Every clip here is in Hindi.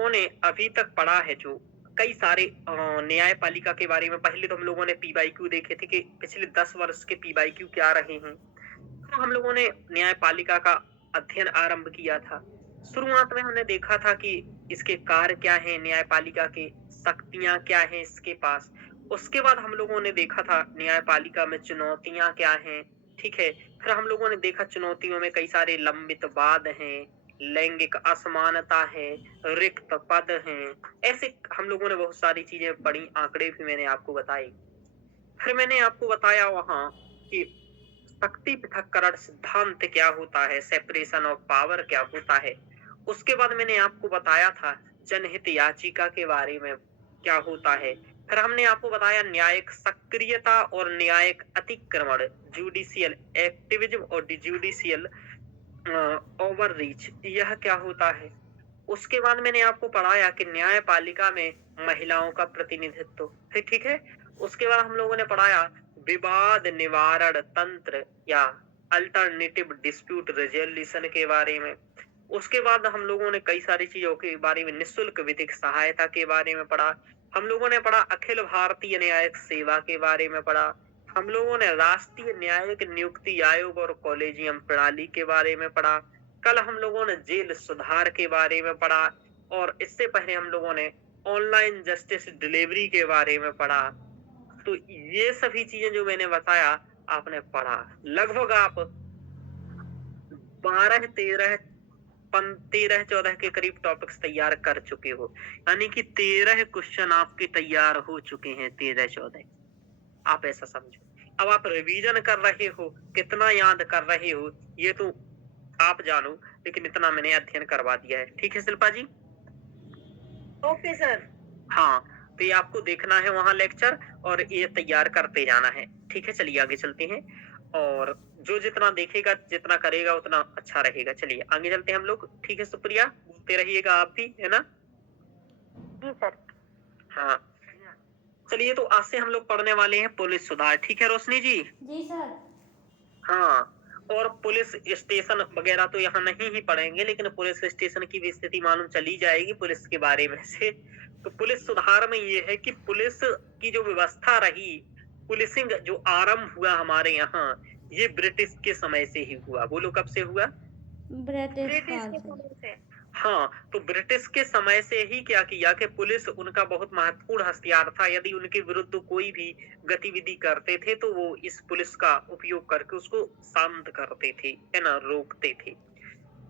लोगों ने अभी तक पढ़ा है जो कई सारे न्यायपालिका के बारे में। पहले तो हम लोगों ने पीवाईक्यू देखे थे कि पिछले 10 वर्ष के पीवाईक्यू क्या रहे हैं। तो हम लोगों ने न्यायपालिका का अध्ययन आरंभ किया था। शुरुआत में हमने देखा था कि इसके कार्य क्या हैं, न्यायपालिका की शक्तियाँ क्या हैं इसके पास। उसके बाद हम लोगों ने देखा था न्यायपालिका में चुनौतियाँ क्या हैं, ठीक है? फिर हम लोगों ने देखा चुनौतियों में कई सारे लंबित वाद हैं, लैंगिक असमानता है, रिक्त पद हैं। ऐसे हम लोगों ने बहुत सारी चीज़ें पढ़ी, आंकड़े भी मैंने आपको बताए। फिर मैंने आपको बताया वहाँ कि शक्ति पृथक्करण सिद्धांत क्या होता है, सेपरेशन ऑफ पावर क्या होता है। उसके बाद मैंने आपको बताया था जनहित याचिका के बारे में क्या होता है। फिर हमने आपको बताया न्यायिक सक्रियता और न्यायिक अतिक्रमण, जुडिशियल एक्टिविज्म और जुडिशियल ओवररीच, यह क्या होता है। उसके बाद मैंने आपको पढ़ाया कि न्यायपालिका में महिलाओं का प्रतिनिधित्व, फिर ठीक है। उसके बाद हम लोगों ने पढ़ाया विवाद निवारण तंत्र या अल्टरनेटिव डिस्प्यूट रेजोल्यूशन के बारे में। उसके बाद हम लोगों ने कई सारी चीजों के बारे में, निशुल्क विधिक सहायता के बारे में पढ़ा। हम लोगों ने पढ़ा अखिल भारतीय न्यायिक सेवा के बारे में पढ़ा। हम लोगों ने राष्ट्रीय न्यायिक नियुक्ति आयोग और कॉलेजियम प्रणाली के बारे में पढ़ा। कल हम लोगों ने जेल सुधार के बारे में पढ़ा और इससे पहले हम लोगों ने ऑनलाइन जस्टिस डिलीवरी के बारे में पढ़ा। तो ये सभी चीजें जो मैंने बताया आपने पढ़ा। लगभग आप 12 13 13 14 के करीब टॉपिक्स तैयार कर चुके हो, यानी कि 13 क्वेश्चन आपके तैयार हो चुके हैं। 13 14 आप ऐसा समझो। अब आप रिवीजन कर रहे हो, कितना याद कर रहे हो ये तो आप जानो, लेकिन इतना मैंने अध्ययन करवा दिया है। ठीक है शिल्पा जी? Okay sir. हाँ, तो ये आपको देखना है वहां लेक्चर और ये तैयार करते जाना है। ठीक है, चलिए आगे चलते हैं। और जो जितना देखेगा, जितना करेगा उतना अच्छा रहेगा। चलिए आगे चलते हैं हम लोग। ठीक है सुप्रिया, बोलते रहिएगा आप भी, है ना? जी सर। हाँ, चलिए तो आज से हम लोग पढ़ने वाले हैं पुलिस सुधार। ठीक है रोशनी जी? जी सर। हाँ, और पुलिस स्टेशन वगैरह तो यहाँ नहीं ही पढ़ेंगे, लेकिन पुलिस स्टेशन की भी स्थिति मालूम चली जाएगी पुलिस के बारे में से। तो पुलिस सुधार में ये है कि पुलिस की जो व्यवस्था रही, पुलिसिंग जो आरंभ हुआ हमारे यहाँ, ये ब्रिटिश के समय से ही हुआ। बोलो कब से हुआ? ब्रिटिश ब्रिटिश काल के से। समय से। हाँ, तो ब्रिटिश के समय से ही क्या किया कि पुलिस उनका बहुत महत्वपूर्ण हथियार था। यदि उनके विरुद्ध कोई भी गतिविधि करते थे तो वो इस पुलिस का उपयोग करके उसको शांत करते थे, है ना, रोकते थे।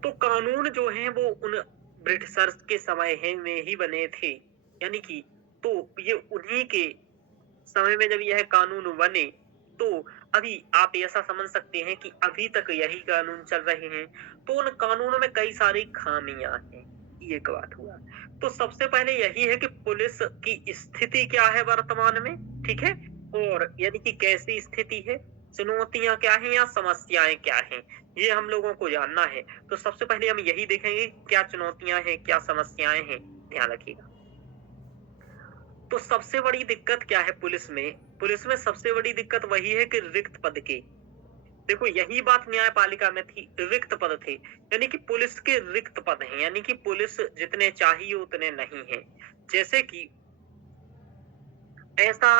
तो कानून जो है वो उन ब्रिटिशर्स के समय है में ही बने थे, यानी कि तो ये उन्हीं के समय में जब यह कानून बने, तो अभी आप ऐसा समझ सकते हैं कि अभी तक यही कानून चल रहे हैं। तो उन कानूनों में कई सारी खामियां हैं। ये एक बात हुआ। तो सबसे पहले यही है कि पुलिस की स्थिति क्या है वर्तमान में, ठीक है, और यानी कि कैसी स्थिति है, चुनौतियां क्या हैं या समस्याएं क्या हैं, ये हम लोगों को जानना है। तो सबसे पहले हम यही देखेंगे क्या चुनौतियां हैं, क्या समस्याएं हैं। ध्यान रखिएगा। तो सबसे बड़ी दिक्कत क्या है पुलिस में? पुलिस में सबसे बड़ी दिक्कत वही है कि रिक्त पद की। देखो यही बात न्यायपालिका में थी, रिक्त पद थे, यानी कि पुलिस के रिक्त पद हैं, यानी कि पुलिस जितने चाहिए उतने नहीं हैं। जैसे कि ऐसा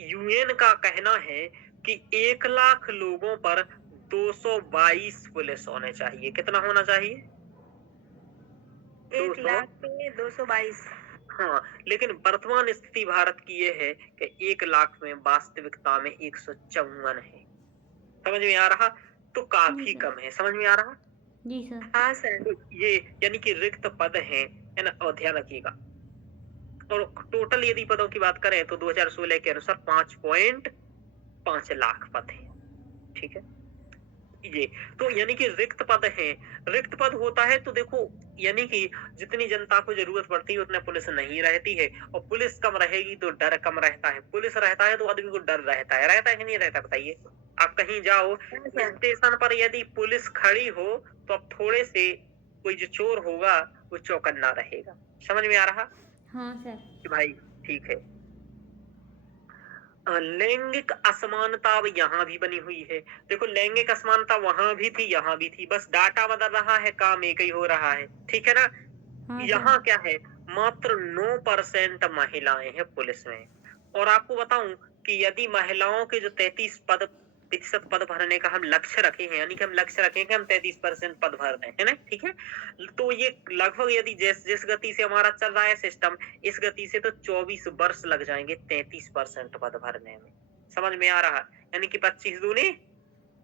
यूएन का कहना है कि 1 लाख लोगों पर 222 पुलिस होने चाहिए। कितना होना चाहिए? 1 लाख पे 222। हाँ, लेकिन वर्तमान स्थिति भारत की ये है कि 1 लाख में वास्तविकता में 154 है। समझ में आ रहा? तो जी काफी सर। कम है। समझ में आ रहा? जी सर। हाँ सर। तो ये यानी कि रिक्त पद हैं, है ना, और ध्यान रखिएगा। और टोटल यदि पदों की बात करें तो 2016 के अनुसार 5.5 लाख पद है। ठीक है, ये तो यानी कि रिक्त पद है। रिक्त पद होता है तो देखो, यानी कि जितनी जनता को जरूरत पड़ती है उतने पुलिस नहीं रहती है, और पुलिस कम रहेगी तो डर कम रहता है। पुलिस रहता है तो आदमी को डर रहता है कि नहीं रहता? बताइए। आप कहीं जाओ स्टेशन पर, यदि पुलिस खड़ी हो तो अब थोड़े से कोई जो चोर होगा वो चौकन्ना रहेगा। समझ में आ रहा हाँ सर। कि भाई ठीक है। लैंगिक असमानता अब यहाँ भी बनी हुई है। देखो लैंगिक असमानता वहां भी थी, यहाँ भी थी, बस डाटा बदल रहा है, काम एक ही हो रहा है। ठीक है ना? हाँ सर। यहाँ क्या है, मात्र 9% महिलाएं हैं पुलिस में। और आपको बताऊं कि यदि महिलाओं के जो 33% पद भरने का हम लक्ष्य रखे हैं, यानी कि हम लक्ष्य रखें कि हम 33% पद भर दें, है ना, ठीक है, तो ये लगभग यदि जिस गति से हमारा चल रहा है सिस्टम, इस गति से तो 24 वर्ष लग जाएंगे 33% पद भरने में। समझ में आ रहा? यानी कि 25 दूनी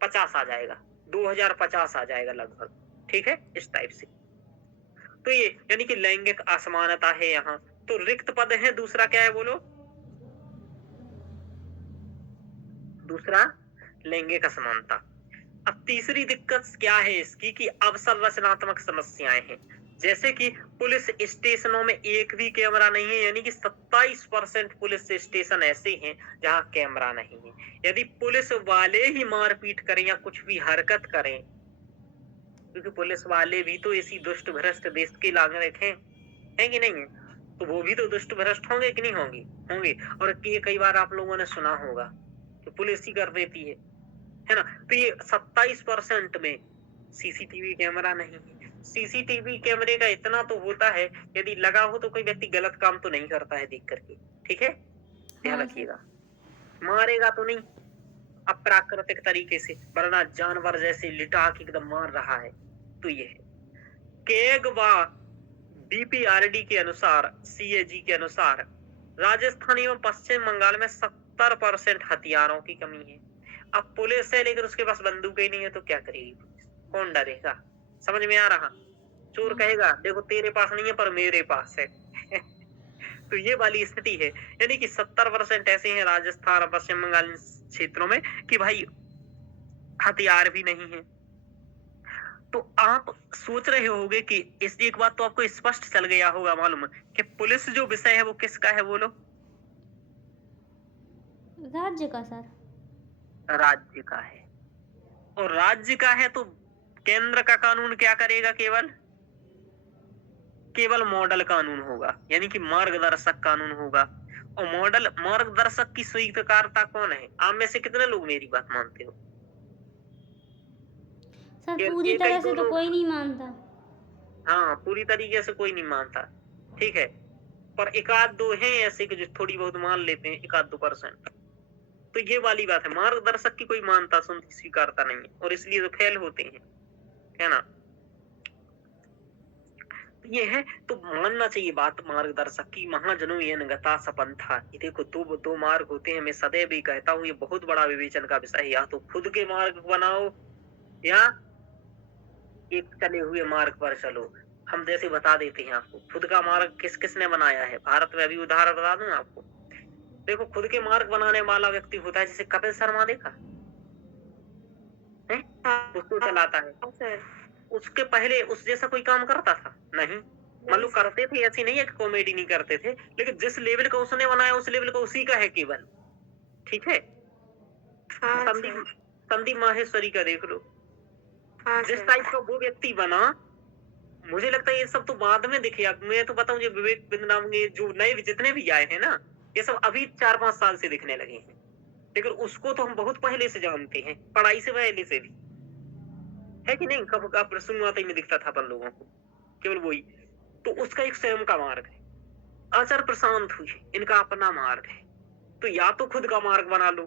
50 आ जाएगा, 2050 आ जाएगा लगभग, ठीक है, इस टाइप से। तो ये यानी कि लैंगिक असमानता है यहाँ। तो रिक्त पद है, दूसरा क्या है बोलो? दूसरा लैंगिक असमानता। अब तीसरी दिक्कत क्या है इसकी कि अवसंरचनात्मक समस्याएं हैं, जैसे कि पुलिस स्टेशनों में एक भी कैमरा नहीं है, यानी कि 27% पुलिस स्टेशन ऐसे हैं जहां कैमरा नहीं है। यदि पुलिस वाले ही मारपीट करें या कुछ भी हरकत करें, क्योंकि पुलिस वाले भी तो इसी दुष्ट भ्रष्ट देश के नागरिक हैं कि नहीं है, तो वो भी तो दुष्ट भ्रष्ट होंगे कि नहीं होंगे? होंगे। और ये कई बार आप लोगों ने सुना होगा कि पुलिस ही कर देती है ना। तो ये 27% में सीसीटीवी कैमरा नहीं है। सीसीटीवी कैमरे का इतना तो होता है, यदि लगा हो तो कोई व्यक्ति गलत काम तो नहीं करता है देख करके, ठीक है, ध्यान हाँ सर। रखिएगा। मारेगा तो नहीं अप्राकृतिक तरीके से, वरना जानवर जैसे लिटा के एकदम मार रहा है। तो ये है केग व बीपीआरडी के अनुसार, सीएजी के अनुसार राजस्थान एवं पश्चिम बंगाल में 70% हथियारों की कमी है। अब पुलिस है लेकिन उसके पास बंदूकें नहीं है, तो क्या करेगी पुलिस? कौन डरेगा? समझ में आ रहा? चोर कहेगा देखो तेरे पास नहीं है पर मेरे पास है। तो ये वाली स्थिति है, यानी कि 70% ऐसे हैं राजस्थान और पश्चिम बंगाल क्षेत्रों में कि भाई हथियार भी नहीं है। तो आप सोच रहे होगे कि इस एक बात तो आपको स्पष्ट चल गया होगा मालूम कि पुलिस जो विषय है वो किसका है बोलो? राज्य का सर। राज्य का है। और राज्य का है तो केंद्र का कानून क्या करेगा? केवल मॉडल कानून होगा, यानी कि मार्गदर्शक कानून होगा। और मॉडल मार्गदर्शक की स्वीकृता कौन है? आप में से कितने लोग मेरी बात मानते हो? सर एक पूरी एक ही तरह दो से तो लोग। कोई नहीं मानता। हाँ, पूरी तरीके से कोई नहीं मानता, ठीक है, पर एक आध दो हैं ऐसे कि जो थोड़ी बहुत मान लेते हैं, एक आध 2%। तो ये वाली बात है, मार्गदर्शक की कोई मानता सुनती स्वीकारता नहीं है, और इसलिए तो फेल होते हैं, है ना। तो ये है, तो मानना चाहिए बात मार्गदर्शक की। महाजनों ये गता सपंथा, ये देखो दो मार्ग होते हैं। मैं सदैव ही कहता हूँ ये बहुत बड़ा विवेचन का विषय है, या तो खुद के मार्ग बनाओ या एक चले हुए मार्ग पर चलो। हम जैसे बता देते हैं आपको खुद का मार्ग किस किसने बनाया है भारत में। अभी उदाहरण बता दूं आपको, देखो खुद के मार्ग बनाने वाला व्यक्ति होता है, जैसे कपिल शर्मा देखा है, उसको चलाता है। उसके पहले उस जैसा कोई काम करता था? नहीं। मतलब करते थे, ऐसी नहीं है कि कॉमेडी नहीं करते थे, लेकिन जिस लेवल का उसने बनाया उस लेवल का उसी का है केवल, ठीक है। संदीप संदीप माहेश्वरी का देख लो, जिस टाइप का वो व्यक्ति बना, मुझे लगता है ये सब तो बाद में दिखे। अब मैं तो बताऊं, ये विवेक बिंद नाम के जो नए जितने भी आए हैं ना, ये सब अभी 4-5 साल से दिखने लगे हैं, लेकिन उसको तो हम बहुत पहले से जानते हैं, पढ़ाई से पहले से भी, है कि नहीं। कब का शुरुआत में दिखता था अपन लोगों को, केवल वही। तो उसका एक स्वयं का मार्ग है। आचार प्रशांत हुई, इनका अपना मार्ग है। तो या तो खुद का मार्ग बना लो,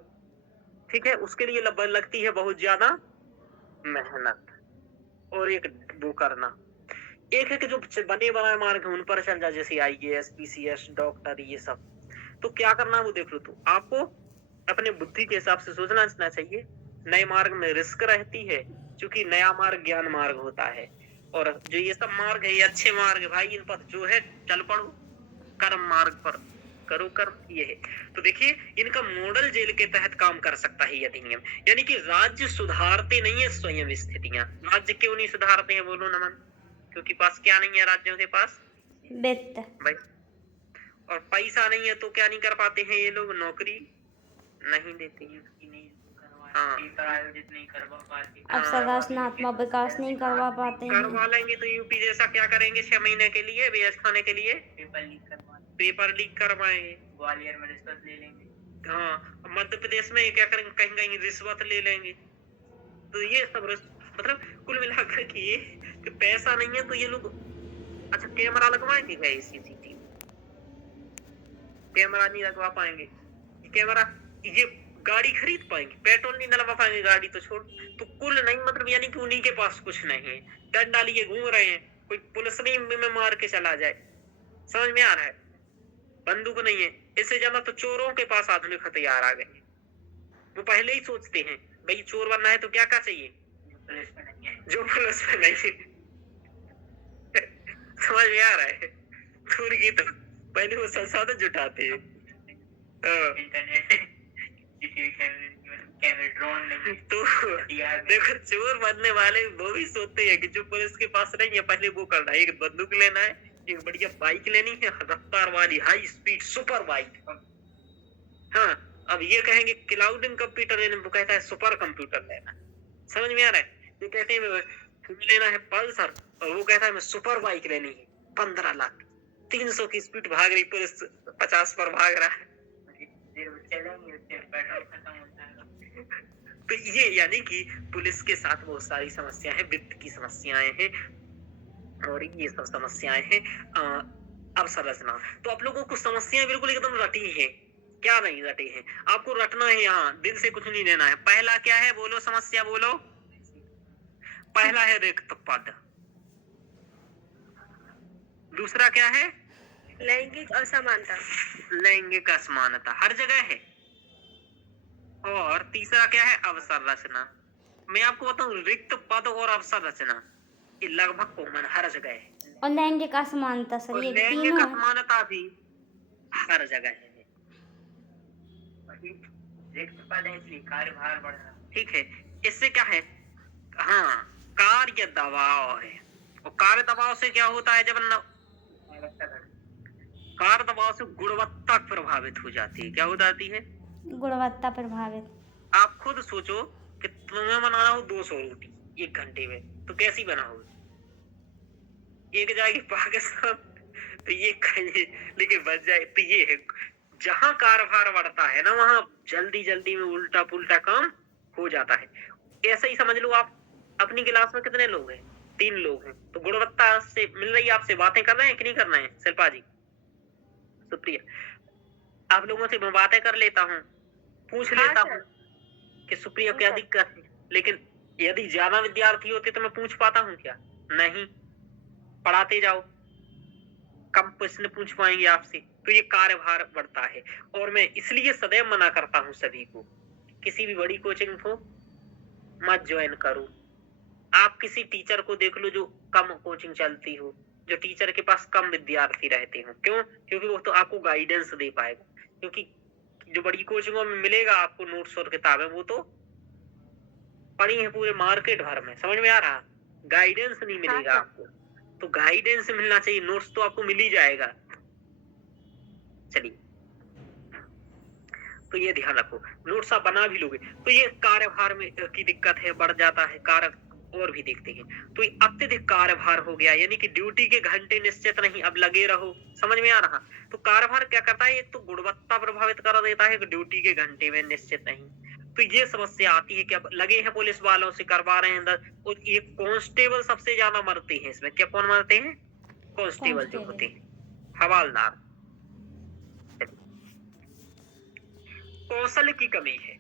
ठीक है, उसके लिए लगती है बहुत ज्यादा मेहनत, और एक वो करना। एक है कि जो बने बनाए मार्ग है उन पर चल जा, जैसे आईएएस, पीसीएस, डॉक्टर, ये सब। तो क्या करना है वो देख लो। तो आपको अपने बुद्धि के हिसाब से सोचना चाहिए। नए मार्ग में रिस्क रहती है, क्योंकि नया मार्ग ज्ञान मार्ग होता है, और जो ये सब मार्ग है ये अच्छे मार्ग है भाई, इन पर जो है चल पड़ो, कर्म मार्ग पर करो कर्म, ये है। तो देखिए इनका मॉडल जेल के तहत काम कर सकता है ये अधिनियम, यानी कि राज्य सुधारते नहीं है स्वयं स्थितियां। राज्य क्यों नहीं सुधारते हैं बोलो नमन? क्योंकि पास क्या नहीं है राज्यों के पास? वित्त। भाई, और पैसा नहीं है तो क्या नहीं कर पाते हैं ये लोग? नौकरी नहीं देते हैं, हाँ, आयोजित नहीं करवा पाते, अवसंरचनात्मक विकास नहीं करवा पाते हैं। करवा लेंगे तो यूपी जैसा क्या करेंगे 6 महीने के लिए ब्याज खाने के लिए? पेपर लीक करवाएंगे। ग्वालियर में रिश्वत ले लेंगे। हाँ, मध्य प्रदेश में क्या करेंगे? कहीं कहीं रिश्वत ले लेंगे। तो ये सब मतलब कुल मिलाकर के ये कि पैसा नहीं है तो ये लोग अच्छा कैमरा लगवाएंगे क्या सीसीटीवी? कैमरा नहीं लगवा पाएंगे, कैमरा ये गाड़ी खरीद पाएंगे, पेट्रोल नहीं डलवा पाएंगे, गाड़ी तो छोड़। तो कुल नहीं मतलब यानी कि उन्हीं के पास कुछ नहीं है, डंडा लिए घूम रहे हैं, कोई पुलिस नहीं में मार के चला जाए। समझ में आ रहा है? बंदूक नहीं है। इससे ज्यादा तो चोरों के पास आधुनिक हथियार आ गए। वो पहले ही सोचते हैं भाई चोर बनना है तो क्या क्या चाहिए, जो पुलिस में नहीं है। समझ में आ रहा है? चोर की तो पहले वो संसाधन जुटाते हैं। तो देखो चोर बनने वाले वो भी सोचते हैं कि जो पुलिस के पास नहीं है पहले वो करना है, एक बंदूक लेना है, एक बढ़िया बाइक लेनी है, रफ्तार वाली हाई स्पीड सुपर बाइक। हाँ, अब ये कहेंगे क्लाउडिंग कंप्यूटर लेना, वो कहता है सुपर कंप्यूटर लेना। समझ में आ रहा है? ये कहते हैं लेना है पल्सर, और वो कहता है मैं सुपर बाइक लेनी है 15 लाख, 300 की स्पीड भाग रही, पुलिस 50 पर भाग रहा है। तो ये यानी कि पुलिस के साथ बहुत सारी समस्याएं हैं, वित्त की समस्याएं हैं, और ये सब समस्याएं हैं अवसंरचना। तो आप लोगों को समस्याएं बिल्कुल एकदम रटी है, क्या नहीं रटी है, आपको रटना है, यहाँ दिल से कुछ नहीं लेना है। पहला क्या है, बोलो समस्या बोलो। पहला है रिक्त पद, दूसरा क्या है, लैंगिक असमानता, लैंगिक असमानता हर जगह है, और तीसरा क्या है, अवसर रचना। मैं आपको बताऊं रिक्त पद और अवसर रचना ये लगभग कॉमन हर जगह है, और लैंगिक असमानता सर, और ये लैंगिक तीनों है। असमानता भी हर जगह है। रिक्त पद है इसलिए कार्यभार बढ़ रहा है, ठीक है। इससे क्या है, हाँ कार्य दबाव है, और कार्य दबाव से क्या होता है, जब कार्य दबाव से गुणवत्ता प्रभावित हो जाती है। क्या हो जाती है, गुणवत्ता प्रभावित। आप खुद सोचो कि तुम्हें बनाना हो 200 रोटी 1 घंटे में, तो कैसी बनाओगे, एक जाएगी पाकिस्तान तो ये कहीं लेकिन बच जाए। तो ये है जहां कार्यभार बढ़ता है ना, वहां जल्दी जल्दी में उल्टा पुल्टा काम हो जाता है। ऐसे ही समझ लो, आप अपनी क्लास में कितने लोग हैं, 3 लोग हैं, तो गुणवत्ता से मिल रही है, आपसे बातें कर रहे हैं कि नहीं कर रहे हैं, शिल्पा जी, सुप्रिया, आप लोगों से मैं बातें कर लेता हूँ, पूछ लेता हूँ कि सुप्रिया क्या दिक्कत है, लेकिन यदि ज्यादा विद्यार्थी होते तो मैं पूछ पाता हूँ क्या, नहीं, पढ़ाते जाओ, कम प्रश्न पूछ पाएंगे आपसे। तो ये कार्यभार बढ़ता है, और मैं इसलिए सदैव मना करता हूँ सभी को, किसी भी बड़ी कोचिंग को मत ज्वाइन करो। आप किसी टीचर को देख लो जो कम कोचिंग चलती हो, जो टीचर के पास कम विद्यार्थी रहते हो, क्यों, क्योंकि वो तो आपको गाइडेंस दे पाएगा, क्योंकि जो बड़ी कोचिंगों में मिलेगा आपको नोट्स और किताबें, वो तो पड़ी है पूरे मार्केट भर में। समझ में आ रहा, गाइडेंस नहीं मिलेगा आपको, तो गाइडेंस मिलना चाहिए, नोट्स तो आपको मिल ही जाएगा। चलिए, तो ये ध्यान रखो, नोट्स आप बना भी लोगे, तो ये कार्यभार में की दिक्कत है, बढ़ जाता है कार्य। और भी देखते हैं, तो अत्यधिक कार्यभार हो गया, यानी कि ड्यूटी के घंटे निश्चित नहीं, अब लगे रहो। समझ में आ रहा, तो कार्यभार क्या करता है, एक तो गुणवत्ता प्रभावित कर देता है, ड्यूटी के घंटे में निश्चित नहीं। तो ये समस्या आती है कि अब लगे हैं पुलिस वालों से करवा रहे हैं, और ये कांस्टेबल सबसे ज्यादा मरते हैं इसमें। क्या कौन मरते हैं, कांस्टेबल जो होते हैं, हवालदार। कौशल की कमी है,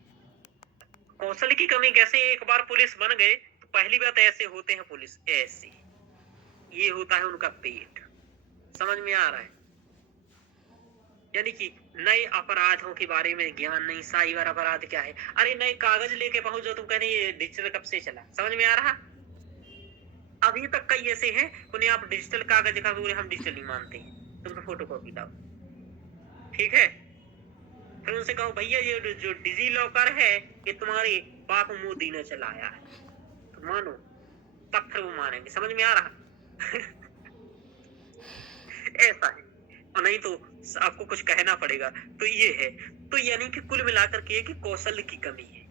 कौशल की कमी कैसे, एक बार पुलिस बन गए तो पहली बात ऐसे होते हैं पुलिस, ऐसे ये होता है उनका पेट। समझ में आ रहा है, यानी कि नए अपराधों के बारे में ज्ञान नहीं, साइबर अपराध क्या है, अरे नए कागज लेके पहुंचो, तुम कहने ये डिजिटल कब से चला। समझ में आ रहा, अभी तक कई ऐसे हैं उन्हें आप डिजिटल कागज का बोले हम डिजिटल नहीं मानते, तुम फोटो कॉपी लाओ, ठीक है। फिर उनसे कहो भैया ये जो डिजी लॉकर है ये तुम्हारे बाप मोदी ने चलाया है, तो मानो, तब फिर वो मानेंगे। समझ में आ रहा ऐसा है, और नहीं तो आपको कुछ कहना पड़ेगा। तो ये है, तो यानी कि कुल मिलाकर के कि कौशल की कमी है,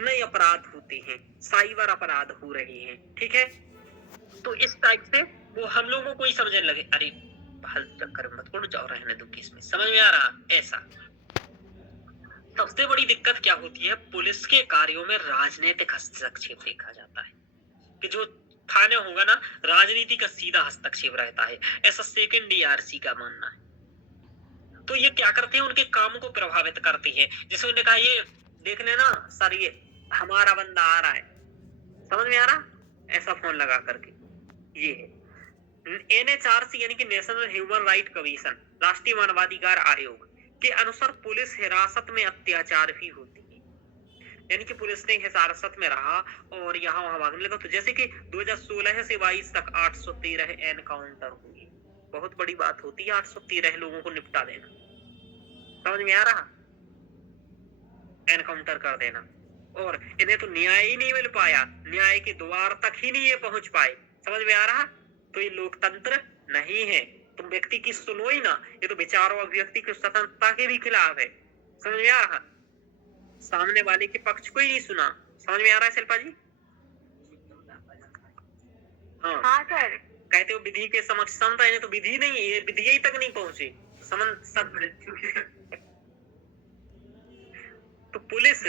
नए अपराध होते हैं, साइबर अपराध हो रहे हैं, ठीक है। तो इस टाइप से वो हम लोगों को ही समझने लगे, अरे हल चक्कर मत पड़ो, जाओ रहने दो केस में। समझ में आ रहा, ऐसा। सबसे बड़ी दिक्कत क्या होती है, पुलिस के कार्यों में राजनीतिक हस्तक्षेप देखा जाता है, कि जो थाने होगा ना, राजनीति का सीधा हस्तक्षेप रहता है, ऐसा सेकंड DRC का मानना है। तो ये क्या करते हैं, उनके काम को प्रभावित करती है। जैसे उन्होंने कहा ये देख लेना सर, ये हमारा बंदा आ रहा है, समझ में आ रहा, ऐसा फोन लगा करके। ये है NHRC यानी कि नेशनल ह्यूमन राइट कमीशन, राष्ट्रीय मानवाधिकार आयोग के अनुसार पुलिस हिरासत में अत्याचार भी होती है, यानी कि पुलिस ने हिरासत में रहा और यहाँ वहां भागने लगा। तो जैसे कि 2016 से 22 तक 813 एनकाउंटर हुए, बहुत बड़ी बात होती है 813 लोगों को निपटा देना, समझ में आ रहा, एनकाउंटर कर देना। और इन्हें तो न्याय ही नहीं मिल पाया, न्याय के द्वार तक ही नहीं ये पहुंच पाए, समझ में आ रहा। तो ये लोकतंत्र नहीं है, तुम व्यक्ति की सुनो ही ना, ये तो विचारों और व्यक्ति की स्वतंत्रता के भी खिलाफ है, समझ में आ रहा, सामने वाले के पक्ष को ही नहीं सुना, समझ में आ रहा है शिल्पा जी। हाँ सर, कहते हो विधि के समक्ष समता, इन्हें तो विधि नहीं, ये विधि ही तक नहीं पहुंचे, तो पुलिस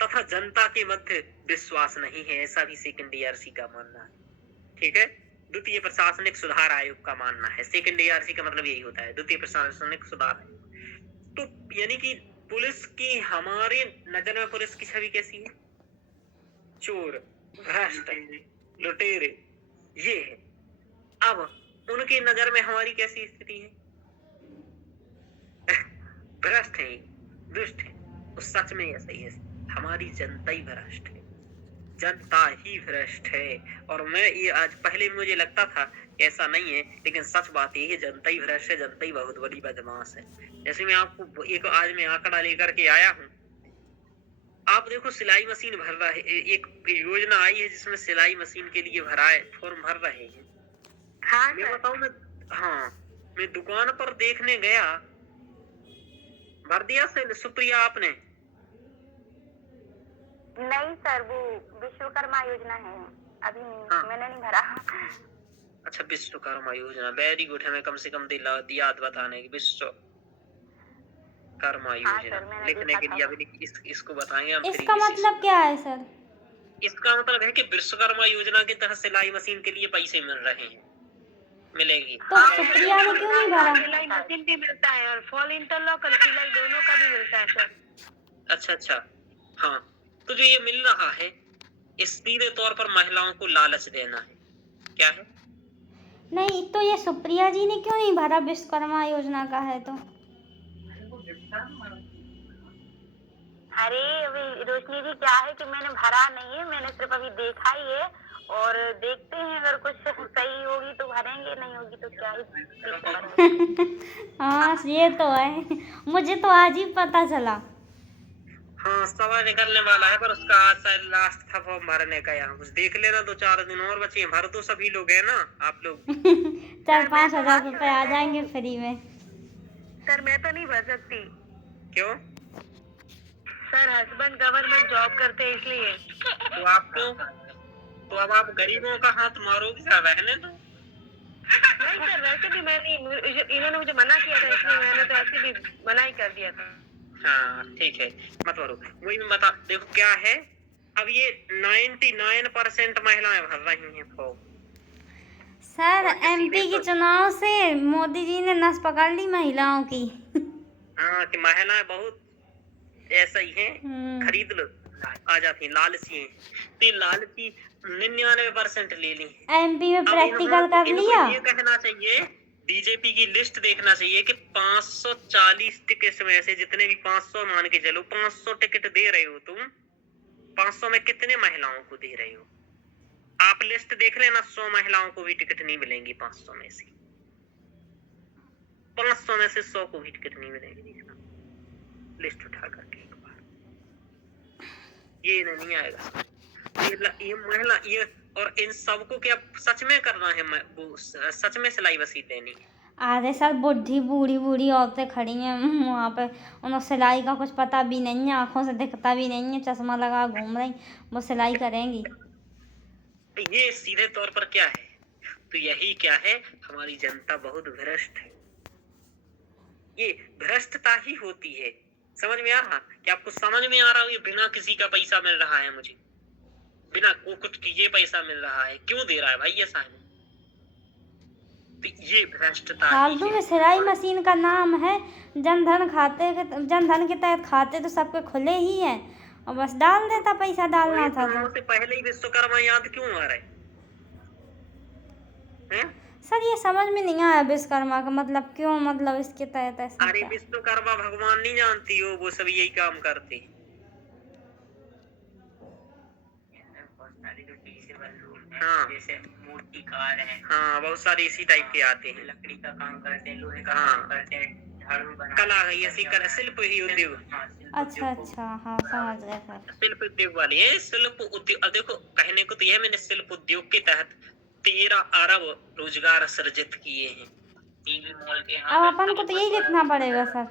तथा जनता के मध्य विश्वास नहीं है, ऐसा भी सेकंड ARC का मानना है, ठीक है। द्वितीय प्रशासनिक सुधार आयोग का मानना है, सेकंड ARC का मतलब यही होता है, द्वितीय प्रशासनिक सुधार आयोग। तो यानी कि पुलिस की, हमारे नजर में पुलिस की छवि कैसी है, चोर, भ्रष्ट, लुटेरे, ये है। अब उनकी नजर में हमारी कैसी स्थिति है, भ्रष्ट है, दुष्ट है। तो सच में ऐसा ही है, हमारी जनता ही भ्रष्ट है, जनता ही भ्रष्ट है। और मैं ये आज, पहले मुझे लगता था ऐसा नहीं है, लेकिन सच बात ये है, जनता ही भ्रष्ट है, जनता ही बहुत बड़ी बदमाश है। जैसे मैं आपको एक आज मैं आंकड़ा लेकर के आया हूँ, आप देखो सिलाई मशीन भर रहा है, एक योजना आई है जिसमें सिलाई मशीन के लिए फॉर्म भर रहे हैं। हाँ मैं बताऊं, मैं दुकान पर देखने गया, भर दिया सुप्रिया आपने? नहीं सर, वो विश्वकर्मा योजना है, अभी नहीं, मैंने नहीं भरा। अच्छा, विश्वकर्मा योजना, वेरी गुड, हमें कम से कम दिया बताने की विश्वकर्मा योजना लिखने के लिए। अभी इसको बताएंगे हम। इसका मतलब क्या है सर? इसका मतलब है कि विश्वकर्मा योजना के तहत सिलाई मशीन के लिए पैसे मिल रहे हैं, मिलेगी। तो सुप्रिया ने क्यों नहीं भरा? सिलाई मशीन भी मिलता है और फॉल इंटरलॉक और सिलाई दोनों का भी मिलता है सर। अच्छा, हाँ, तो जो ये मिल रहा है, इस सीधे तौर पर महिलाओं को लालच देना है, क्या है? नहीं, तो ये सुप्रिया जी ने क्यों नहीं भरा, विश्वकर्मा योजना का है तो? अरे अभी रोशनी जी क्या है कि मैंने भरा नहीं है, मैंने सिर्फ अभी देखा ही है, और देखते हैं अगर कुछ सही होगी तो भरेंगे, नहीं होगी तो क्या ही। हाँ ये तो है, मुझे तो आज ही पता चला। हाँ, समय निकलने वाला है, पर उसका आज शायद लास्ट था फॉर्म भरने का। यहाँ कुछ देख लेना, 2-4 दिन और बचे हैं, भर तो सभी लोग हैं ना आप लोग। 4-5 हजार रुपए आ जाएंगे फ्री में। सर मैं तो नहीं भर सकती। क्यों? सर हस्बैंड गवर्नमेंट जॉब करते हैं इसलिए। तो आप क्यों? तो अब आप गरीबों का हाथ मारोगे क्या? रहने दो। नहीं सर, वैसे भी मैंने, इन्होंने मुझे मना किया था, इसलिए मैंने तो ऐसे भी मना ही कर दिया था। हाँ ठीक है, मत भरो। वही मैं बता, देखो क्या है, अब ये 99% महिलाएं भर रही हैं फॉर्म। सर MP के चुनाव से मोदी जी ने नस पकड़ ली महिलाओं की। हाँ, कि महिलाएं बहुत ऐसा ही हैं, खरीद लो आ जाती हैं, लालची हैं। तो ये लालची 99% ले ली। MP में प्रैक्टिकल कर लिया। ये कहना चाहिए, बीजेपी की लिस्ट देखना चाहिए कि 540 टिकट में से जितने भी 500 मान के चलो, 500 टिकट दे रहे हो तुम, 500 में कितने महिलाओं को दे रहे हो? आप लिस्ट देख लेना, 100 महिलाओं को भी टिकट नहीं मिलेंगी 500 में से, 500 में से 100 को भी टिकट नहीं मिलेंगी। देखना लिस्ट उठा करके एक बार, ये नहीं आएगा ये महिला, ये और इन सबको क्या सच में करना है? सच में सिलाई मशीन लेनी है? अरे सर, बूढ़ी औरतें खड़ी हैं वहाँ पे, उन्हें सिलाई का कुछ पता भी नहीं है, आंखों से दिखता भी नहीं है, चश्मा लगा घूम रही, वो सिलाई करेंगी। ये सीधे तौर पर क्या है? तो यही क्या है, हमारी जनता बहुत भ्रष्ट है। ये भ्रष्टता ही होती है। समझ में आ रहा? कि आपको समझ में आ रहा है? ये बिना किसी का पैसा मिल रहा है, मुझे बिना कुछ किए पैसा मिल रहा है, क्यों दे रहा है भाई ये साहब? तो ये भ्रष्टता फालतू ही में है। सिलाई मशीन का नाम है, जनधन के तहत खाते तो सबके खुले ही हैं और बस डाल देता, पैसा और डालना ये था तो तो। मुझसे पहले ही विश्वकर्मा याद क्यों आ रहे हैं? सर ये समझ में नहीं आया विश्वकर्मा का मतलब क्यों, मतलब इसके तहत ऐसा अरे क्या? विश्वकर्मा भगवान नहीं जानती हो, वो सब यही काम करते हैं। हाँ जैसे मूर्तिकार है, हाँ, बहुत सारे इसी टाइप के आते हैं, लकड़ी का काम करते हैं, लोहे का हाँ। काम करते हैं, झाड़ू बनाते कला गई ऐसी कला, शिल्प ही उद्योग, अच्छा अच्छा, हाँ समझ गए सर। शिल्प उद्योग वाले हैं। शिल्प उद्योग, अब देखो कहने को तो यह मैंने शिल्प उद्योग के तहत 13 अरब रोजगार सृजित किए हैं। टीवी मॉल के अब अपन को तो यही लिखना पड़ेगा सर।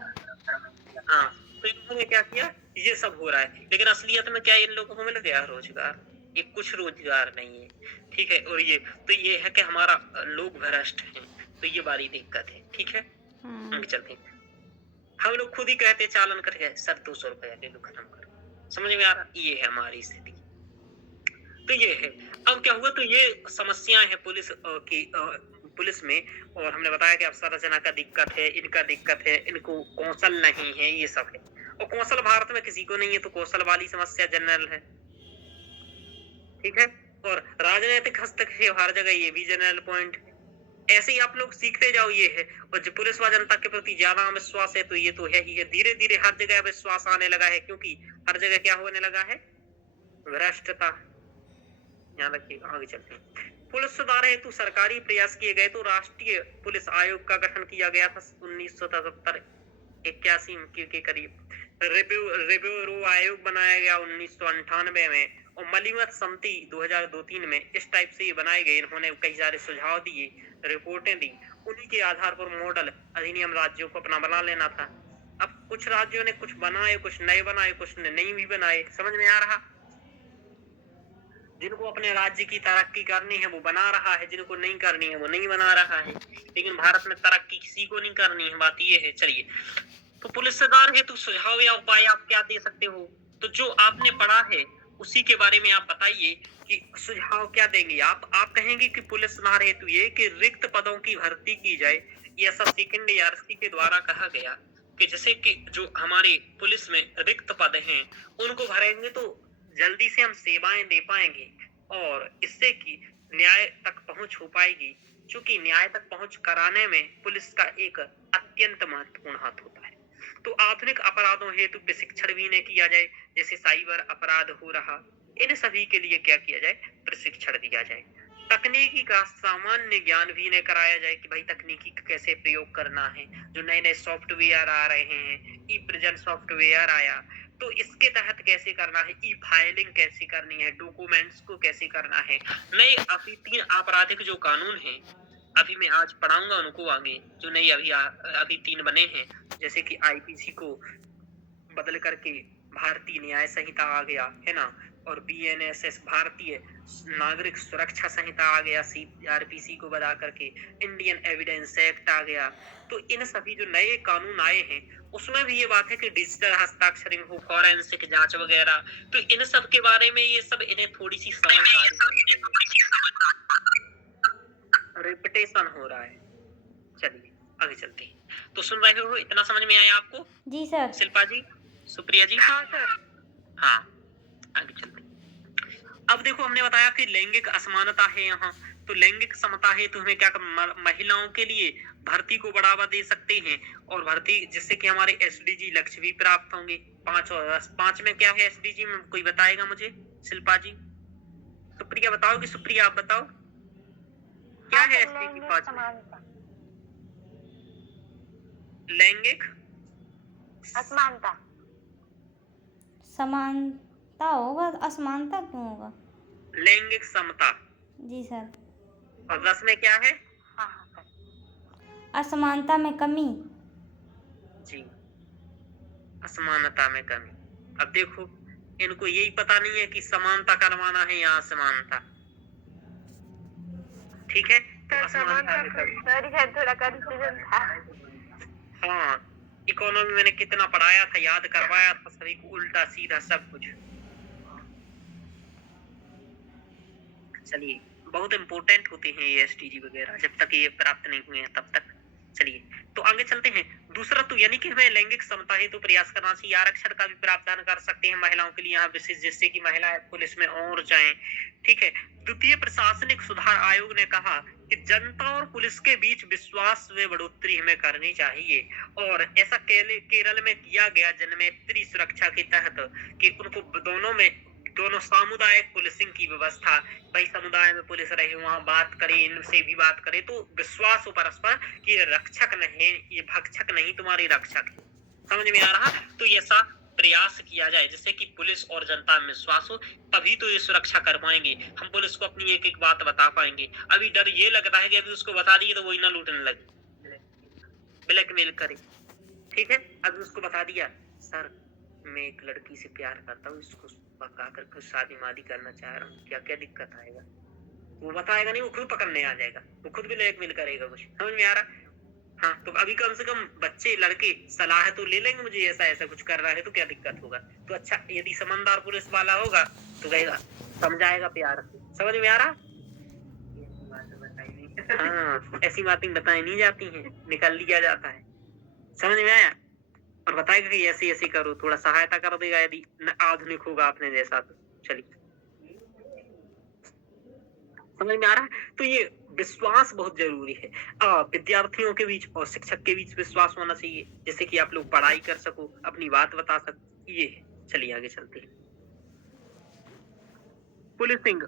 हाँ, तो इन्होंने क्या किया, ये सब हो रहा है, लेकिन असलियत में क्या इन लोगों को मिल गया रोजगार? ये कुछ रोजगार नहीं है, ठीक है। और ये तो ये है कि हमारा लोग भ्रष्ट हैं, तो ये बड़ी दिक्कत है, ठीक है। आगे चलते हैं। हम लोग खुद ही कहते चालन कर गए सर, 200 रुपया ले लो, खत्म करो, समझ में आ रहा? ये है हमारी स्थिति, तो ये है। अब क्या हुआ, तो ये समस्याएं हैं पुलिस में, और हमने बताया कि अवसंरचना का दिक्कत है, इनका दिक्कत है, इनको कौशल नहीं है, ये सब है। और कौशल भारत में किसी को नहीं है, तो कौशल वाली समस्या जनरल है, ठीक है। और राजनीतिक हस्तक्षेप हर जगह, ये भी जनरल पॉइंट है। ऐसे ही आप लोग सीखते जाओ, ये है। और जो पुलिस व जनता के प्रति ज्यादा विश्वास है, तो ये तो है ही है। धीरे धीरे हर जगह विश्वास आने लगा है, क्योंकि हर जगह क्या होने लगा है, भ्रष्टता। याद रखिए, आगे चलते हैं। पुलिस सुधार हेतु सरकारी प्रयास किए गए, तो राष्ट्रीय पुलिस आयोग का गठन किया गया था 1977-81 के करीब। रिव्यू आयोग बनाया गया 1998 में, और मलिमत समिति 2002-3 में। इस टाइप से ये बनाए गए। इन्होंने कई सारे सुझाव दिए, रिपोर्टें दी, उन्हीं के आधार पर मॉडल अधिनियम राज्यों को अपना बना लेना था। अब कुछ राज्यों ने कुछ बनाए, कुछ नए बनाए, कुछ ने नहीं भी बनाए, समझ में आ रहा? जिनको अपने राज्य की तरक्की करनी है वो बना रहा है, जिनको नहीं करनी है वो नहीं बना रहा है। लेकिन भारत में तरक्की किसी को नहीं करनी है, बात ये है। चलिए, तो पुलिस सुधार हेतु सुझाव या उपाय आप क्या दे सकते हो? तो जो आपने पढ़ा है उसी के बारे में आप बताइए कि सुझाव क्या देंगे आप कहेंगे कि पुलिस सुधार हेतु ये कि रिक्त पदों की भर्ती की जाए। ये ऐसा सेकंड ARC के द्वारा कहा गया कि जैसे कि जो हमारे पुलिस में रिक्त पद हैं उनको भरेंगे तो जल्दी से हम सेवाएं दे पाएंगे, और इससे कि न्याय तक पहुंच हो पाएगी, क्योंकि न्याय तक पहुंच कराने में पुलिस का एक अत्यंत महत्वपूर्ण हाथ होता है। तो आधुनिक अपराधों हेतु प्रशिक्षण भी इन्हें किया जाए, जैसे साइबर अपराध हो रहा, इन सभी के लिए क्या किया जाए, प्रशिक्षण दिया जाए। तकनीकी का सामान्य ज्ञान भी इन्हें कराया जाए कि भाई तकनीकी का कैसे प्रयोग करना है। जो नए नए सॉफ्टवेयर आ रहे हैं, ई प्रिजन सॉफ्टवेयर आया, तो इसके तहत कैसे करना है, ई फाइलिंग कैसे करनी है, डॉक्यूमेंट्स को कैसे करना है। नए अभी 3 आपराधिक जो कानून हैं, अभी मैं आज पढ़ाऊंगा उनको आगे, जो नए अभी 3 बने हैं, जैसे कि IPC को बदल करके भारतीय न्याय संहिता आ गया है ना, और BNSS भारतीय नागरिक सुरक्षा संहिता आ गया, CRPC को बदल करके इंडियन एविडेंस एक्ट आ गया। तो इन सभी जो नए कानून आए हैं उसमें भी ये बात है कि डिजिटल हस्ताक्षरिंग हो, फॉरेंसिक जांच वगैरह, तो इन सब के बारे में ये सब इन्हें थोड़ी सी समझदारी होनी चाहिए। रिपीटेशन हो रहा है। चलिए आगे चलते हैं। तो सुन रहे हो, इतना समझ में आया आपको? जी सर। शिल्पा जी, सुप्रिया जी? हाँ सर। हाँ, आगे चलते हैं। अब देखो, हमने बताया कि लैंगिक असमानता है यहाँ, तो लैंगिक समता है तो हमें क्या महिलाओं के लिए भर्ती को बढ़ावा दे सकते हैं, और भर्ती जिससे कि हमारे SDG लक्ष्य भी प्राप्त होंगे। 5 और 10। 5 में क्या है SDG में, कोई बताएगा मुझे? शिल्पा जी, सुप्रिया बताओगी? सुप्रिया आप बताओ क्या है SDG 5 में? लैंगिक असमानता। समानता होगा, असमानता क्यों होगा? लैंगिक समता। जी सर। और 10 में क्या है? हाँ हाँ सर। असमानता में कमी। जी, असमानता में कमी। अब देखो, इनको यही पता नहीं है कि समानता करवाना है या असमानता, ठीक है। तो असमानता में कमी। सॉरी सर, थोड़ा कंफ्यूजन था। हाँ, इकोनॉमी मैंने कितना पढ़ाया था, याद करवाया था सभी को, उल्टा सीधा सब कुछ। चलिए बहुत इम्पोर्टेंट होते हैं ये एसडीजी वगैरह, जब तक ये प्राप्त नहीं हुए हैं तब तक। चलिए तो आगे चलते हैं। दूसरा तो यानी कि हमें लैंगिक समता हेतु प्रयास करना चाहिए। आरक्षण का भी प्रावधान कर सकते हैं महिलाओं के लिए यहाँ विशेष, जिससे कि महिलाएं पुलिस में और जाएं। ठीक है। द्वितीय प्रशासनिक सुधार आयोग ने कहा कि जनता और पुलिस के बीच विश्वास में बढ़ोतरी हमें करनी चाहिए, और ऐसा केरल में किया गया जनमैत्री सुरक्षा के तहत कि उनको दोनों सामुदायिक पुलिसिंग की व्यवस्था, भाई समुदाय में पुलिस रहे, वहां बात करे, इनसे भी बात करे, तो विश्वास हो परस्पर कि ये रक्षक नहीं, ये भक्षक नहीं, तुम्हारी रक्षक है। समझ में आ रहा? तो ऐसा प्रयास किया जाए जिससे कि पुलिस और जनता में विश्वास हो, तभी तो ये सुरक्षा कर पाएंगे। हम पुलिस को अपनी एक एक बात बता पाएंगे। अभी डर ये लगता है कि अभी उसको बता दिए तो वो ही ना लूटने लगे, ब्लैकमेल करे। ठीक है, अभी उसको बता दिया, सर मैं एक लड़की से प्यार करता हूँ, इसको पक्का करके शादी मादी करना चाह रहा हूँ, क्या क्या दिक्कत आएगा? वो बताएगा नहीं, वो खुद पकड़ने आ जाएगा, वो खुद भी ब्लैकमेल करेगा कुछ। समझ में आ रहा? हाँ, तो अभी कम से कम बच्चे लड़के सलाह तो ले लेंगे, मुझे ऐसा ऐसा कुछ कर रहा है तो क्या दिक्कत होगा। तो अच्छा, यदि समझदार पुलिस वाला होगा तो कहेगा, समझाएगा प्यार से। समझ में आ रहा? हाँ, ऐसी बातें बताई नहीं जाती हैं, निकाल लिया जाता है। समझ में आया? और बताएगा कि ऐसे ऐसे करो, थोड़ा सहायता कर देगा यदि आधुनिक होगा अपने जैसा तो। चलिए, समझ में आ रहा है? तो ये विश्वास बहुत जरूरी है। विद्यार्थियों के बीच और शिक्षक के बीच विश्वास होना चाहिए, जिससे कि आप लोग पढ़ाई कर सको, अपनी बात बता सको। ये है। चलिए आगे चलते हैं। पुलिसिंग,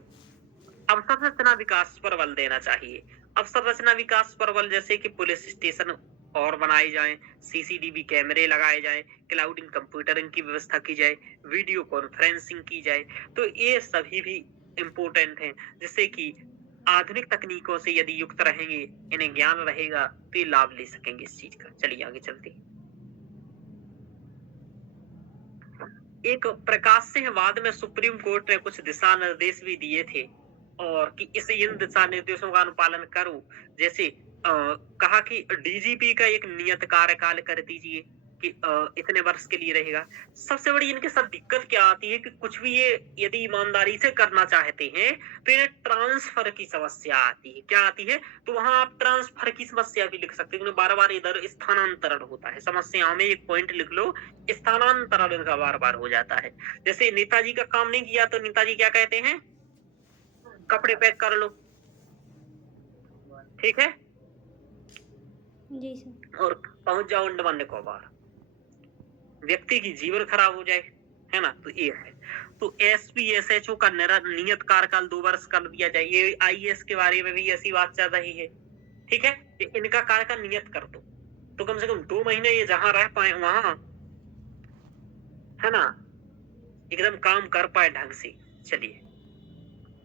अवसंरचना विकास पर बल देना चाहिए। अवसंरचना विकास पर बल, जैसे कि पुलिस स्टेशन और बनाए जाएं, सीसीटीवी कैमरे लगाए जाएं, क्लाउडिंग कंप्यूटरिंग की व्यवस्था की जाए, वीडियो कॉन्फ्रेंसिंग की जाए, तो ये सभी भी इम्पोर्टेंट हैं, जिससे कि आधुनिक तकनीकों से यदि युक्त रहेंगे, इन्हें ज्ञान रहेगा तो ये लाभ ले सकेंगे इस चीज का। चलिए आगे चलते हैं। एक प्रकाश सिंह बाद में सुप्रीम कोर्ट ने कुछ दिशा निर्देश भी दिए थे, और कि इन दिशा निर्देशों का अनुपालन करो। जैसे कहा कि डीजीपी का एक नियत कार्यकाल कर दीजिए कि इतने वर्ष के लिए रहेगा। सबसे बड़ी इनके साथ दिक्कत क्या आती है कि कुछ भी ये यदि ईमानदारी से करना चाहते हैं तो इन्हें ट्रांसफर की समस्या आती है। क्या आती है? तो वहां आप ट्रांसफर की समस्या भी लिख सकते हैं, बार बार इधर स्थानांतरण होता है। समस्याओं में एक पॉइंट लिख लो, स्थानांतरण इनका बार बार हो जाता है। जैसे नेताजी का काम नहीं किया तो नेताजी क्या कहते हैं? कपड़े पैक कर लो। ठीक है जी सर। और पहुंच जाओ अंडमान निकोबार, व्यक्ति की जीवन खराब हो जाए, है ना? तो ये है। तो एसपी एसएचओ का नियत कार्यकाल 2 वर्ष कर दिया जाए। ये आईएएस के बारे में भी ऐसी बात चल रही है। ठीक है, इनका कार्यकाल नियत कर दो, तो कम से कम 2 महीने ये जहां रह पाए वहां, है ना, एकदम काम कर पाए ढंग से। चलिए,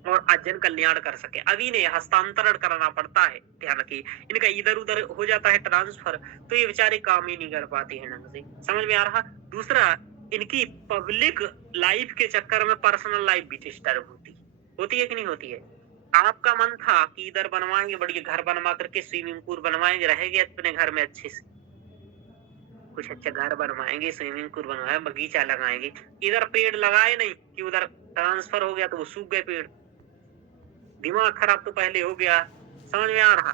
और जन कल्याण कर सके। अभी ने हस्तांतरण करना पड़ता है, ध्यान रखिए, इनका इधर उधर हो जाता है ट्रांसफर, तो ये बेचारे काम ही नहीं कर पाते हैं ढंग से। समझ में आ रहा? दूसरा, इनकी पब्लिक लाइफ के चक्कर में पर्सनल लाइफ भी डिस्टर्ब होती है कि नहीं होती है? आपका मन था कि इधर बनवाएंगे, बढ़िया घर बनवा करके स्विमिंग पूल बनवाएंगे, रहेंगे अपने घर में अच्छे से, कुछ अच्छा घर बनवाएंगे, स्विमिंग पूल बनवाए, बगीचा लगाएंगे, इधर पेड़ लगाए नहीं कि उधर ट्रांसफर हो गया तो वो सूख गए पेड़। दिमाग खराब तो पहले हो गया। समझ में आ रहा?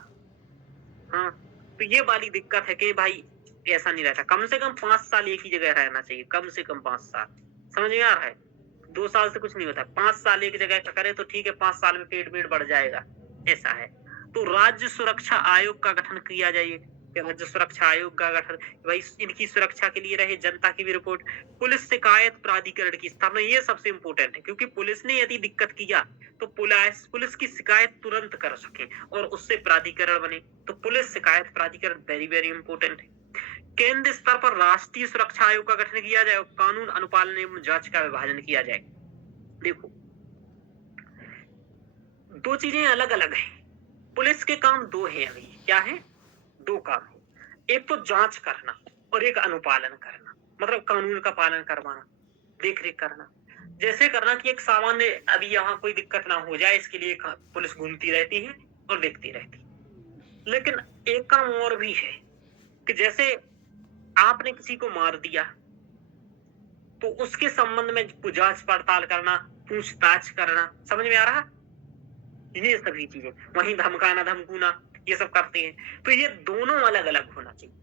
हाँ, तो ये वाली दिक्कत है कि भाई ऐसा नहीं रहता। कम से कम 5 साल एक ही जगह रहना चाहिए, कम से कम 5 साल। समझ में आ रहा है? 2 साल से कुछ नहीं होता, 5 साल एक जगह का करे तो ठीक है, 5 साल में पेड़ बढ़ जाएगा, ऐसा है। तो राज्य सुरक्षा आयोग का गठन किया जाए। राज्य सुरक्षा आयोग का गठन, भाई इनकी सुरक्षा के लिए रहे, जनता की भी रिपोर्ट। पुलिस शिकायत प्राधिकरण की स्थापना, ये सबसे इम्पोर्टेंट है, क्योंकि पुलिस ने यदि दिक्कत किया तो पुलिस की शिकायत तुरंत कर सके और उससे प्राधिकरण बने। तो पुलिस शिकायत प्राधिकरण वेरी वेरी इंपॉर्टेंट है। केंद्र स्तर पर राष्ट्रीय सुरक्षा आयोग का गठन किया जाए और कानून अनुपालन एवं जांच का विभाजन किया जाए। देखो, 2 चीजें अलग अलग हैं। पुलिस के काम 2 हैं अभी। क्या है? 2 काम है। एक तो जांच करना और एक अनुपालन करना, मतलब कानून का पालन करवाना, देख रेख करना। जैसे करना कि एक सामान्य, अभी यहाँ कोई दिक्कत ना हो जाए, इसके लिए पुलिस घूमती रहती है और देखती रहती है। लेकिन एक काम और भी है कि जैसे आपने किसी को मार दिया तो उसके संबंध में जांच पड़ताल करना, पूछताछ करना। समझ में आ रहा? ये सभी चीजें, वहीं धमकाना धमकूना ये सब करते हैं। तो ये दोनों अलग अलग होना चाहिए,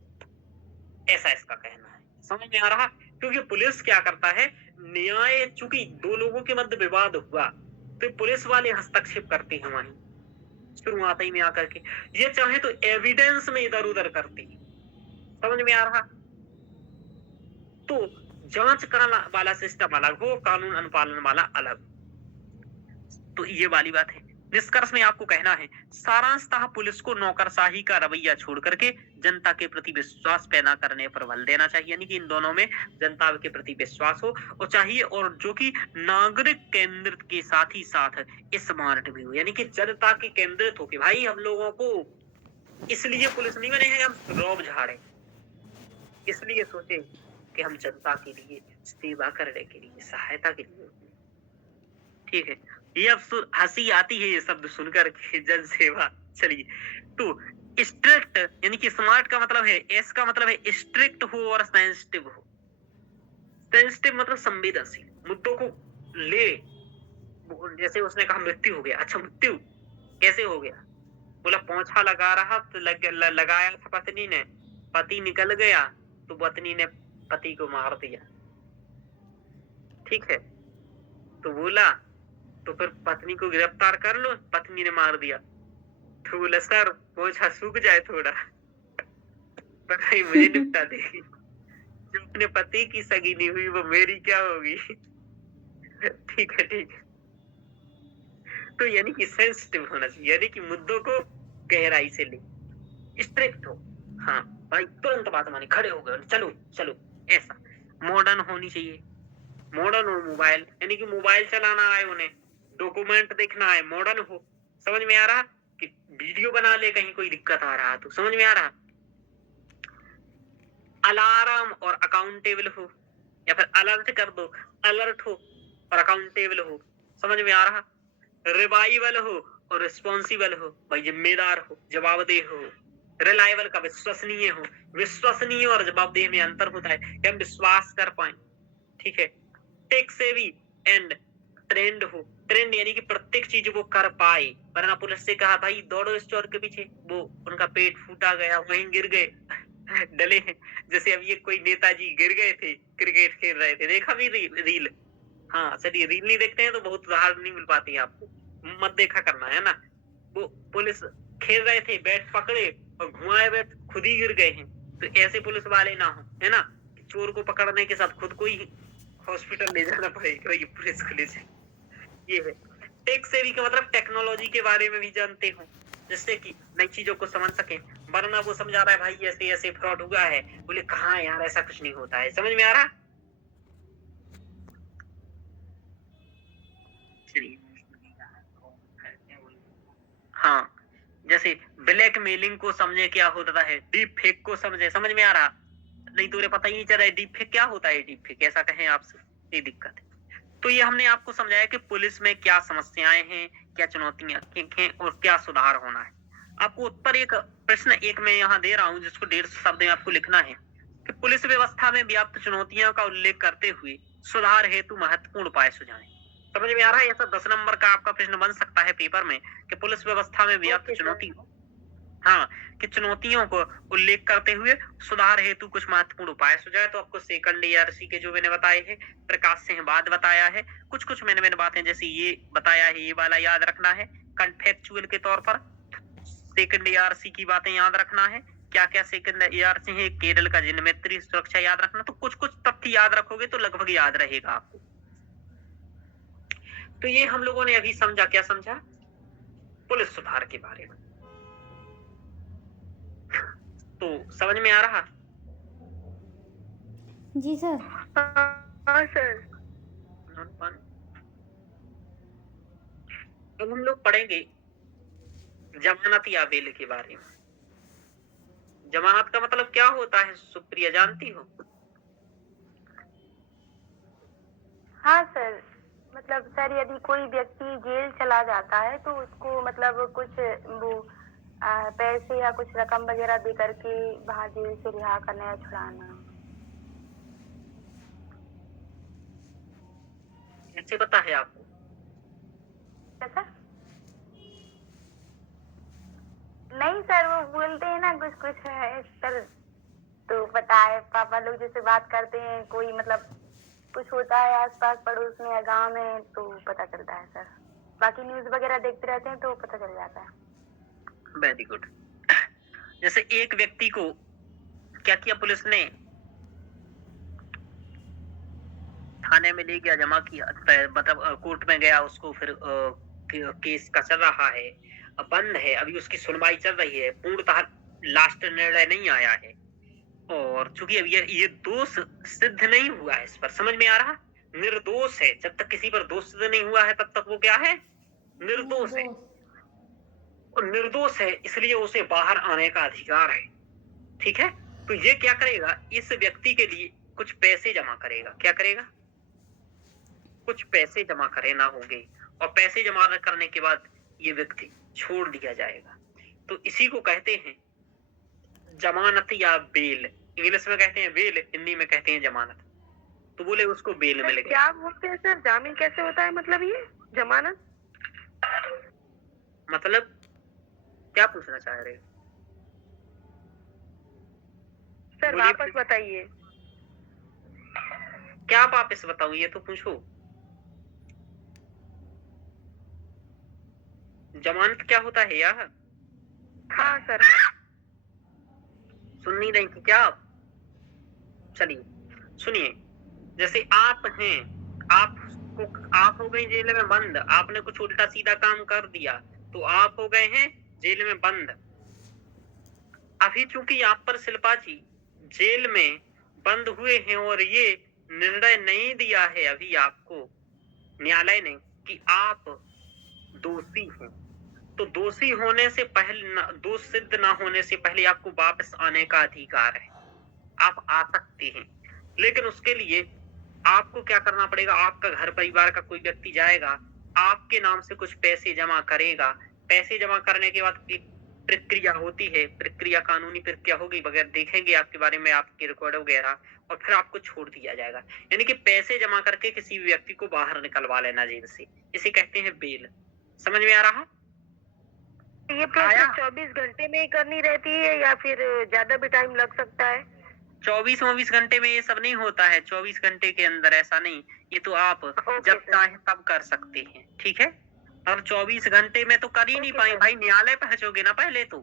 ऐसा इसका कहना है। समझ में आ रहा? क्योंकि पुलिस क्या करता है, न्याय, चूंकि दो लोगों के मध्य विवाद हुआ तो पुलिस वाले हस्तक्षेप करते हैं वहीं शुरुआत ही में आकर के, ये चाहे तो एविडेंस में इधर उधर करते हैं। समझ में आ रहा? तो जांच करने वाला सिस्टम अलग हो, कानून अनुपालन वाला अलग। तो ये वाली बात है। निष्कर्ष में आपको कहना है, सारांशतः पुलिस को नौकरशाही का रवैया छोड़ करके जनता के प्रति विश्वास पैदा करने पर बल देना चाहिए, यानी कि इन दोनों में जनता के प्रति विश्वास हो और चाहिए, और जो कि नागरिक केंद्रित के साथ ही साथ स्मार्ट भी हो, यानी कि जनता के केंद्रित हो कि भाई हम लोगों को इसलिए पुलिस नहीं बने हैं हम रौब झाड़े, इसलिए सोचे कि हम जनता के लिए सेवा करने के लिए, सहायता के लिए। ठीक है, ये अब हंसी आती है ये शब्द सुनकर के, जन सेवा। चलिए, तो स्ट्रिक्ट यानी कि स्मार्ट का मतलब है, एस का मतलब है स्ट्रिक्ट हो और सेंसिटिव हो। सेंसिटिव मतलब संवेदनशील, मुद्दों को ले, जैसे उसने कहा मृत्यु हो गया, अच्छा मृत्यु कैसे हो गया, बोला पोंछा लगा रहा तो लगाया था पत्नी ने, पति निकल गया तो पत्नी ने पति को मार दिया। ठीक है, तो बोला तो फिर पत्नी को गिरफ्तार कर लो, पत्नी ने मार दिया। तो बोला सर पोंछा सूख जाए थोड़ा, पता मुझे निपटा देगी, जो अपने पति की सगी नहीं हुई वो मेरी क्या होगी। ठीक है, ठीक है। तो यानी कि सेंसिटिव होना चाहिए, यानी कि मुद्दों को गहराई से ले, स्ट्रिक्ट हो, हाँ भाई तुरंत बात मानी, खड़े हो गए, चलो चलो, ऐसा। मॉडर्न होनी चाहिए, मॉडर्न और मोबाइल, यानी कि मोबाइल चलाना आए उन्हें, डॉक्यूमेंट देखना है, मॉडर्न हो। समझ में आ रहा कि वीडियो बना ले कहीं कोई दिक्कत आ रहा तो, समझ में आ रहा। अलार्म और अकाउंटेबल हो, या फिर अलर्ट कर दो, अलर्ट हो और अकाउंटेबल हो। समझ में आ रहा। रिवाइवल हो और रिस्पॉन्सिबल हो, भाई जिम्मेदार हो, जवाबदेह हो। रिलायबल का विश्वसनीय हो, विश्वसनीय और जवाबदेह में अंतर होता है कि हम विश्वास कर पाए। ठीक है, टेक सेवी एंड ट्रेंड हो, ट्रेंड यानी कि प्रत्येक चीज वो कर पाए, वरना पुलिस से कहा भाई दौड़ो स्टोर के पीछे, वो उनका पेट फूटा गया, वहीं गिर गए, डले हैं। जैसे अब ये कोई नेताजी गिर गए थे, क्रिकेट खेल रहे थे, देखा भी रील। हाँ चलिए, रील नहीं देखते हैं तो बहुत उदाहरण नहीं मिल पाती है आपको, मत देखा करना है ना। वो पुलिस खेल रहे थे, बैट पकड़े और घुमाए बैट, खुद ही गिर गए हैं। तो ऐसे पुलिस वाले ना हो, है ना। चोर को पकड़ने के साथ खुद को ही हॉस्पिटल ले जाना पड़ेगा, ये पुलिस खुलिस है। ये है टेक सेवी का मतलब टेक्नोलॉजी के बारे में भी जानते हो, जिससे कि नई चीजों को समझ सके। वरना वो समझा रहा है भाई ऐसे ऐसे फ्रॉड हुआ है, बोले कहाँ यार ऐसा कुछ नहीं होता है। समझ में आ रहा। हाँ, जैसे ब्लैकमेलिंग को समझे क्या होता है, डीप फेक को समझे। समझ में आ रहा। नहीं तो पता ही नहीं चल रहा है डीप फेक क्या होता है, डीप फेक ऐसा कहें आपसे, ये दिक्कत है। तो ये हमने आपको समझाया कि पुलिस में क्या समस्याएं हैं, क्या चुनौतियां हैं और क्या सुधार होना है। आपको उत्तर एक प्रश्न एक मैं यहाँ दे रहा हूँ, जिसको 150 शब्द में आपको लिखना है कि पुलिस व्यवस्था में व्याप्त चुनौतियों का उल्लेख करते हुए सुधार हेतु महत्वपूर्ण उपाय सुझाएं। समझ में आ रहा है। ऐसा 10 नंबर का आपका प्रश्न बन सकता है पेपर में कि पुलिस व्यवस्था में व्याप्त चुनौती, हाँ, कि चुनौतियों को उल्लेख करते हुए सुधार हेतु कुछ महत्वपूर्ण उपाय सुझाए। तो आपको सेकंड ईआरसी के जो मैंने बताए हैं, प्रकाश सिंह बाद बताया है, कुछ मैंने बातें जैसे ये बताया है, ये वाला याद रखना है कॉन्फेक्चुअल के तौर पर। सेकंड ईआरसी की बातें याद रखना है, क्या क्या सेकंड ईआरसी है, केरल का जिन मैत्री सुरक्षा याद रखना। तो कुछ तथ्य याद रखोगे तो लगभग याद रहेगा आपको। तो ये हम लोगों ने अभी समझा, क्या समझा, पुलिस सुधार के बारे में। तो समझ में आ रहा। जी सर। हाँ सर। अब हम लोग पढ़ेंगे जमानत या बेल के बारे में। जमानत का मतलब क्या होता है, सुप्रिया जानती हो? हाँ सर, मतलब सर यदि कोई व्यक्ति जेल चला जाता है तो उसको मतलब कुछ वो पैसे या कुछ रकम वगैरह दे करके बाहर जेल से रिहा करना या छुड़ाना। कैसे पता है आपको? कैसा? नहीं सर, वो बोलते हैं ना कुछ कुछ है सर, तो पता है पापा लोग जैसे बात करते हैं, कोई मतलब कुछ होता है आसपास पड़ोस में या गांव में तो पता चलता है सर। बाकी न्यूज वगैरह देखते रहते हैं तो पता चल जाता है। Very good. जैसे एक व्यक्ति को क्या किया पुलिस ने, थाने में ले गया, जमा किया, मतलब कोर्ट में गया, उसको फिर केस का चल रहा है, बंद है, अभी उसकी सुनवाई चल रही है, पूर्णतः लास्ट निर्णय नहीं आया है, और चूंकि अभी ये दोष सिद्ध नहीं हुआ है, इस पर समझ में आ रहा, निर्दोष है। जब तक किसी पर दोष सिद्ध नहीं हुआ है तब तक वो क्या है, निर्दोष है, और निर्दोष है इसलिए उसे बाहर आने का अधिकार है। ठीक है, तो ये क्या करेगा, इस व्यक्ति के लिए कुछ पैसे जमा करेगा। क्या करेगा, कुछ पैसे जमा करना होंगे, और पैसे जमा करने के बाद ये व्यक्ति छोड़ दिया जाएगा। तो इसी को कहते हैं जमानत या बेल। इंग्लिश में कहते हैं बेल, हिंदी में कहते हैं जमानत। तो बोले उसको बेल मिल गया। क्या बोलते हैं सर, जामीन कैसे होता है, मतलब ये जमानत मतलब क्या पूछना चाह रहे हो सर? बोलिए। वापस बताइए। क्या वापस बताऊं, ये तो पूछो। जमानत क्या होता है यार? हाँ सर। सुन नहीं रही थी क्या आप? चलिए सुनिए, जैसे आप हैं, आप हो गए जेल में बंद, आपने कुछ उल्टा सीधा काम कर दिया तो आप हो गए हैं जेल में बंद। अभी चूंकि आप पर शिल्पा जी जेल में बंद हुए हैं और ये निर्णय नहीं दिया है अभी आपको न्यायालय ने कि आप दोषी हैं, तो दोषी होने से पहले, दोष सिद्ध ना होने से पहले आपको वापस आने का अधिकार है। आप आ सकते हैं, लेकिन उसके लिए आपको क्या करना पड़ेगा, आपका घर परिवार का कोई व्यक्ति जाएगा, आपके नाम से कुछ पैसे जमा करेगा। पैसे जमा करने के बाद एक प्रक्रिया होती है, प्रक्रिया कानूनी प्रक्रिया होगी, वगैरह देखेंगे आपके बारे में, आपके रिकॉर्ड वगैरह, और फिर आपको छोड़ दिया जाएगा। यानी कि पैसे जमा करके किसी व्यक्ति को बाहर निकलवा लेना जेल से, इसे कहते हैं बेल। समझ में आ रहा? ये प्रोसेस 24 घंटे में ही करनी रहती है या फिर ज्यादा भी टाइम लग सकता है? 24 घंटे में ये सब नहीं होता है, 24 घंटे के अंदर ऐसा नहीं, ये तो आप जब चाहे तब कर सकते हैं। ठीक है, अब 24 घंटे में तो कर ही नहीं पाए भाई, न्यायालय पहुंचोगे ना पहले, तो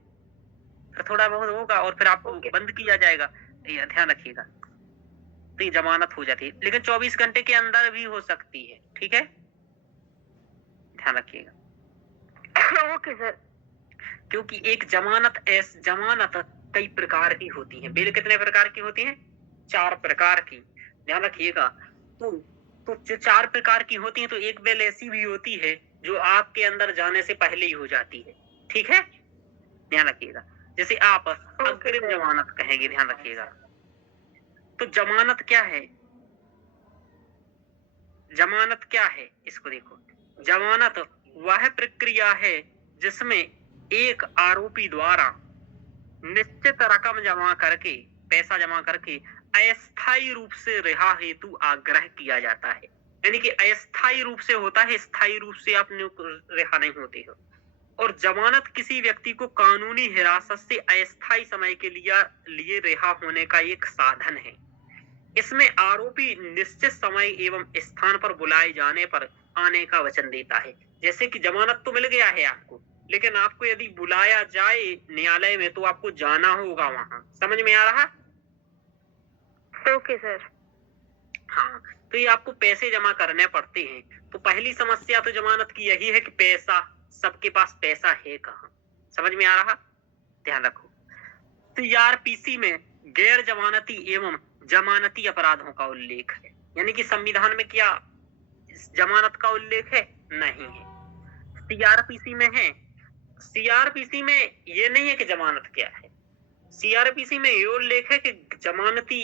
फिर थोड़ा बहुत होगा और फिर आपको बंद किया जाएगा, ये ध्यान रखिएगा। तो ये जमानत हो जाती है, लेकिन 24 घंटे के अंदर भी हो सकती है। ठीक है, ध्यान रखिएगा। Okay sir. क्योंकि एक जमानत कई प्रकार की होती है। बेल कितने प्रकार की होती है? 4 प्रकार की, ध्यान रखिएगा। तो जो 4 प्रकार की होती है, तो एक बेल ऐसी भी होती है जो आपके अंदर जाने से पहले ही हो जाती है। ठीक है, ध्यान रखिएगा। जैसे आप अग्रिम जमानत कहेंगे, ध्यान रखिएगा। तो जमानत क्या है? जमानत क्या है, इसको देखो। जमानत वह प्रक्रिया है जिसमें एक आरोपी द्वारा निश्चित रकम जमा करके, पैसा जमा करके अस्थायी रूप से रिहा हेतु आग्रह किया जाता है। यानी कि अस्थायी रूप से होता है, स्थायी रूप से आप रिहा नहीं होते हो। और जमानत किसी व्यक्ति को कानूनी हिरासत से अस्थायी समय के लिए रिहा होने का एक साधन है। इसमें आरोपी निश्चित समय एवं स्थान पर बुलाए जाने पर आने का वचन देता है। जैसे कि जमानत तो मिल गया है आपको, लेकिन आपको यदि बुलाया जाए न्यायालय में तो आपको जाना होगा वहां। समझ में आ रहा? Okay sir. हाँ, तो ये आपको पैसे जमा करने पड़ते हैं। तो पहली समस्या तो जमानत की यही है कि पैसा, सबके पास पैसा है कहाँ? समझ में आ रहा? ध्यान रखो। सीआरपीसी में गैर जमानती एवं जमानती अपराधों का उल्लेख है। यानी कि संविधान में क्या जमानत का उल्लेख है? नहीं है। सीआरपीसी में है। सीआरपीसी में ये नहीं है कि जमानत क्या है। सीआरपीसी में ये उल्लेख है कि जमानती,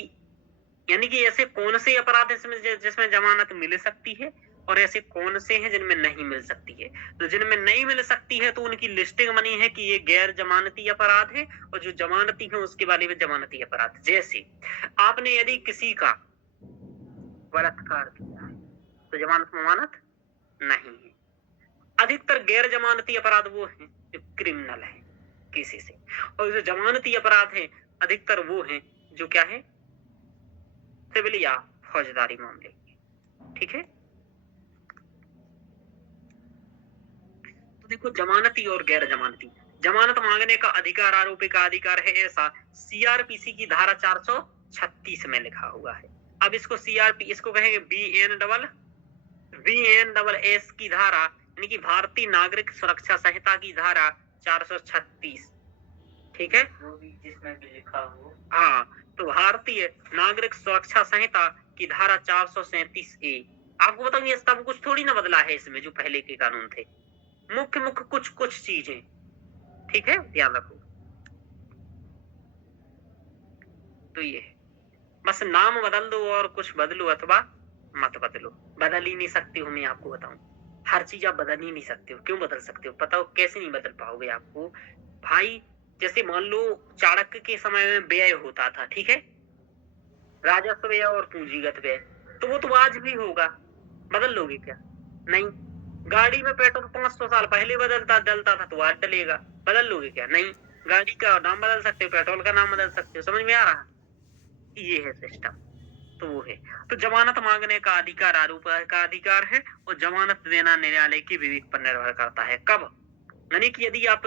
यानी कि ऐसे कौन से अपराध जिसमें जमानत मिल सकती है और ऐसे कौन से हैं जिनमें नहीं मिल सकती है। तो जिनमें नहीं मिल सकती है तो उनकी लिस्टिंग बनी है कि ये गैर जमानती अपराध है, और जो जमानती है उसके बारे में जमानती अपराध। जैसे आपने यदि किसी का बलात्कार किया है तो जमानत ममानत नहीं है। अधिकतर गैर जमानती अपराध वो हैं जो क्रिमिनल है। केसेस है। और जो जमानती अपराध है अधिकतर वो हैं जो क्या है, सिविल या फौजदारी मामले, ठीक है। तो देखो जमानती और गैर जमानती, जमानत मांगने का अधिकार आरोपी का अधिकार है ऐसा सीआरपीसी की धारा 436 में लिखा हुआ है। अब इसको सीआरपी, इसको कहेंगे BNSS की धारा, यानी कि भारतीय नागरिक सुरक्षा संहिता की धारा 436, ठीक है, वो भी जिसमें भी लिखा हो। हाँ, तो भारतीय नागरिक सुरक्षा संहिता की धारा 437A। आपको बताऊं ये सब कुछ थोड़ी ना बदला है इसमें, जो पहले के कानून थे, मुख्य कुछ चीजें, ठीक है, ध्यान रखो। तो ये बस नाम बदल दो और कुछ बदलो अथवा मत बदलो, बदल ही नहीं सकते हो। मैं आपको बताऊं हर चीज आप बदल ही नहीं सकते हो। क्यों बदल सकते हो? पता हो कैसे नहीं बदल पाओगे आपको भाई। जैसे मान लो चाणक्य के समय में व्यय होता था, ठीक है, राजस्व व्यय और पूंजीगत व्यय, तो वो तो आज भी होगा। बदल लोगे क्या? नहीं। गाड़ी में पेट्रोल 500 साल पहले डलता था, तो आज डलेगा। बदल लोगे क्या? नहीं। गाड़ी का नाम बदल सकते हो, पेट्रोल का नाम बदल सकते हो। समझ में आ रहा? ये है सिस्टम। तो वो है। तो जमानत मांगने का अधिकार आरोपी का अधिकार है और जमानत देना न्यायालय के विवेक पर निर्भर करता है। कब? यानी कि यदि आप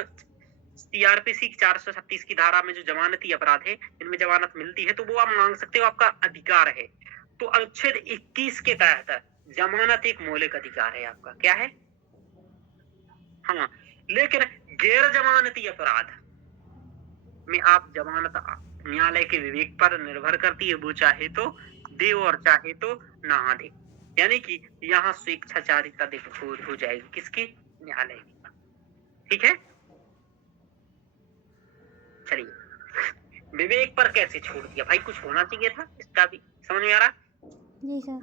सीआरपीसी 436 की धारा में जो जमानती अपराध है, इनमें जमानत मिलती है, तो वो आप मांग सकते हो, आपका अधिकार है। तो अनुच्छेद 21 के तहत जमानत एक मौलिक अधिकार है आपका। क्या है? हाँ। लेकिन गैर जमानती अपराध में आप जमानत न्यायालय के विवेक पर निर्भर करती है, वो चाहे तो दे और चाहे तो ना दे। यानी कि यहाँ स्वेच्छाचारिता हो जाएगी किसकी? न्यायालय की। ठीक है, चलिए विवेक पर कैसे छोड़ दिया भाई? कुछ होना चाहिए था इसका भी। समझ में आ रहा? जी सर।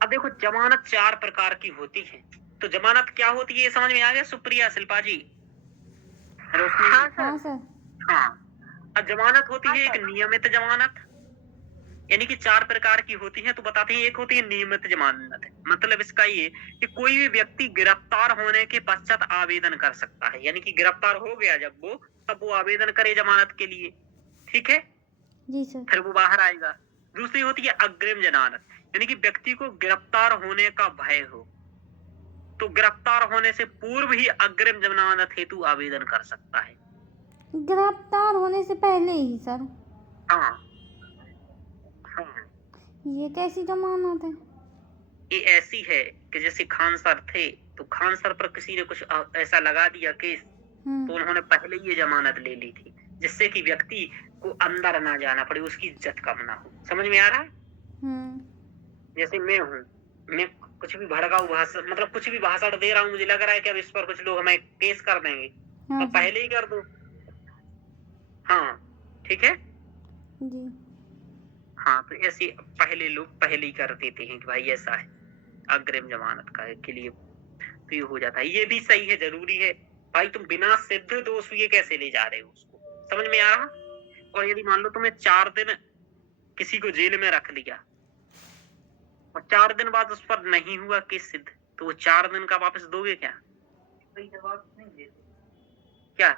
अब देखो जमानत 4 प्रकार की होती है। तो जमानत क्या होती है ये समझ में आ गया सुप्रिया, शिल्पा जी? हाँ हाँ सर। सर। हाँ। अब जमानत होती है एक नियमित जमानत, यानी कि 4 प्रकार की होती है। तो बताते हैं, एक होती है नियमित जमानत। मतलब इसका ये कि कोई भी व्यक्ति गिरफ्तार होने के पश्चात आवेदन कर सकता है, यानी कि गिरफ्तार हो गया जब वो, तब वो आवेदन करे जमानत के लिए। ठीक है, जी सर। फिर वो बाहर आएगा। दूसरी होती है अग्रिम जमानत, यानी कि व्यक्ति को गिरफ्तार होने का भय हो, तो गिरफ्तार होने से पूर्व ही अग्रिम जमानत हेतु आवेदन कर सकता है। गिरफ्तार होने से पहले ही सर? हाँ हाँ। ये कैसी जमानत है? ये ऐसी है कि जैसे खान सर थे, तो खान सर पर किसी ने कुछ ऐसा लगा दिया केस, तो उन्होंने पहले ही ये जमानत ले ली थी, जिससे कि व्यक्ति को अंदर ना जाना पड़े, उसकी इज्जत कम ना हो। समझ में आ रहा है? जैसे मैं हूँ, मैं कुछ भी भड़काऊ भाषण, मतलब कुछ भी भाषण दे रहा हूँ, मुझे लग रहा है कि अब इस पर कुछ लोग हमें केस कर देंगे, तो पहले ही कर दो। हाँ, ठीक है जी। हाँ, तो ऐसे पहले लोग पहले ही कर देते हैं कि भाई ऐसा है अग्रिम जमानत का के लिए, तो ये हो जाता है। ये भी सही है, जरूरी है भाई। तुम बिना सिद्ध दोष ये कैसे ले जा रहे हो उसको? समझ में आ रहा? और यदि मान लो तुम्हें 4 दिन किसी को जेल में रख लिया और 4 दिन बाद उस पर नहीं हुआ केस सिद्ध, तो वो 4 दिन का वापस दोगे क्या? कोई जवाब नहीं देते। क्या?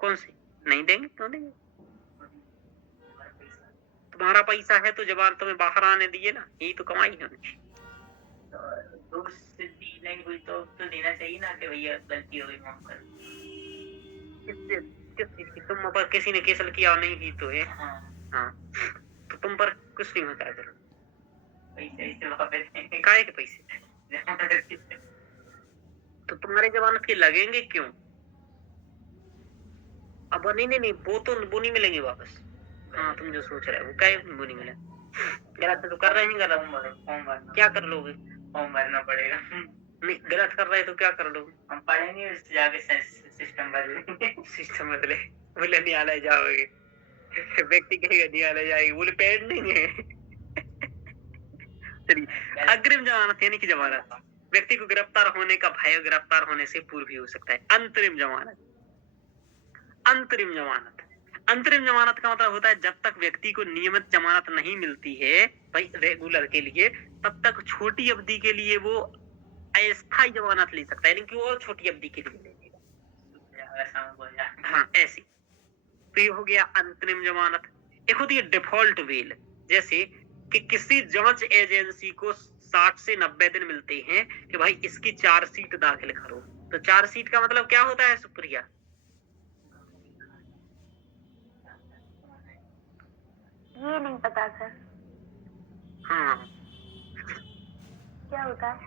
कौन से नहीं देंगे? क्यों देंगे? तुम्हारा पैसा है तो जवान तुम्हें बाहर आने दिए ना, यही तो कमाई है उनकी। दोष सिद्धि नहीं हुई तो देना चाहिए ना कि भैया गलती हो गई, माफ कर। किस चीज की? तुम पर किसी ने केस किया और नहीं की तो है? हाँ, तो तुम पर कुछ नहीं होता है। पैसे से वापस काहे के पैसे? तो तुम्हारे जमानत के लगेंगे क्यों? अब नहीं, वो नहीं मिलेंगे वापस। हाँ, तुम जो सोच रहे हो वो काहे वो नहीं मिले? गलत तो कर रहे हैं, गलत क्या कर लोगे? फॉर्म भरना पड़ेगा। नहीं, गलत कर रहे तो क्या कर लोगे? हम पढ़ेंगे उससे जाके सिस्टम बदलेंगे। सिस्टम बदले, बोले न्यायालय जाओगे, व्यक्ति कहेगा न्यायालय जाएगी, बोले पेंडिंग है। चलिए, अग्रिम जमानत यानी कि जमानत व्यक्ति को गिरफ्तार होने का भय गिरफ्तार होने से पूर्व भी हो सकता है। अंतरिम जमानत, अंतरिम जमानत, अंतरिम जमानत का मतलब होता है जब तक व्यक्ति को नियमित जमानत नहीं मिलती है भाई रेगुलर के लिए, तब तक छोटी अवधि के लिए वो अस्थायी जमानत ले सकता है, यानी कि और छोटी अवधि के लिए ले लेगा। ऐसा बोला। हाँ ऐसी। तो ये हो गया अंतरिम जमानत। एक होती है डिफॉल्ट बेल, जैसे कि किसी जांच एजेंसी को 60 से 90 दिन मिलते हैं कि भाई इसकी चार्जशीट दाखिल करो। तो चार्जशीट का मतलब क्या होता है सुप्रिया? ये नहीं पता सर, हाँ, क्या होता है?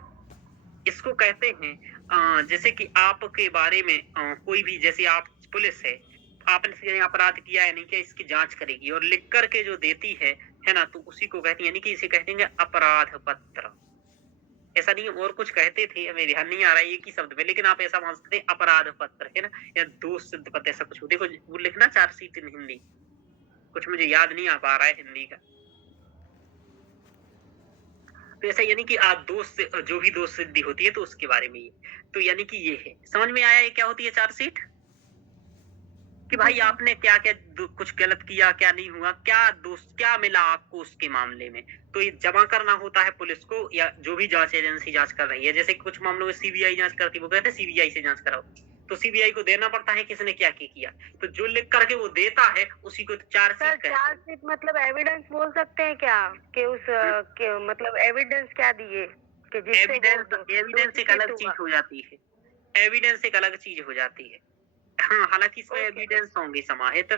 इसको कहते हैं जैसे कि आपके बारे में कोई भी, जैसे आप पुलिस है, आपने किसी ने अपराध किया है नहीं क्या, इसकी जांच करेगी और लिख करके जो देती है ना, तो उसी को कहते हैं, यानी कि इसे कहते हैं अपराध पत्र। ऐसा नहीं और कुछ कहते थे, हमें ध्यान नहीं आ रहा है एक ही शब्द में, लेकिन आप ऐसा मान सकते हैं अपराध पत्र है ना, या दोष सिद्ध पत्र, ऐसा कुछ। देखो वो लिखना चार्जशीट इन हिंदी, कुछ मुझे याद नहीं आ पा रहा है हिंदी का। तो ऐसा यानी कि आप दोष से जो भी दोष सिद्धि होती है तो उसके बारे में ये, तो यानी कि ये है। समझ में आया ये क्या होती है चार्जशीट? कि भाई आपने क्या क्या कुछ गलत किया, क्या नहीं हुआ, क्या दोष, क्या मिला आपको उसके मामले में, तो ये जमा करना होता है पुलिस को या जो भी जांच एजेंसी जांच कर रही है। जैसे कुछ मामलों में सीबीआई जांच करती है, वो कहते हैं सीबीआई से जांच कराओ, तो सीबीआई को देना पड़ता है किसने क्या किया, तो जो लिख करके वो देता है उसी को सर चार्जशीट कहते हैं। चार्जशीट मतलब एविडेंस बोल सकते हैं क्या कि उस के मतलब एविडेंस क्या दिए कि जिससे एविडेंस एक अलग चीज हो जाती है, एविडेंस एक अलग चीज हो जाती है। हाँ, हालांकि इसमें एविडेंस होंगे समाहित।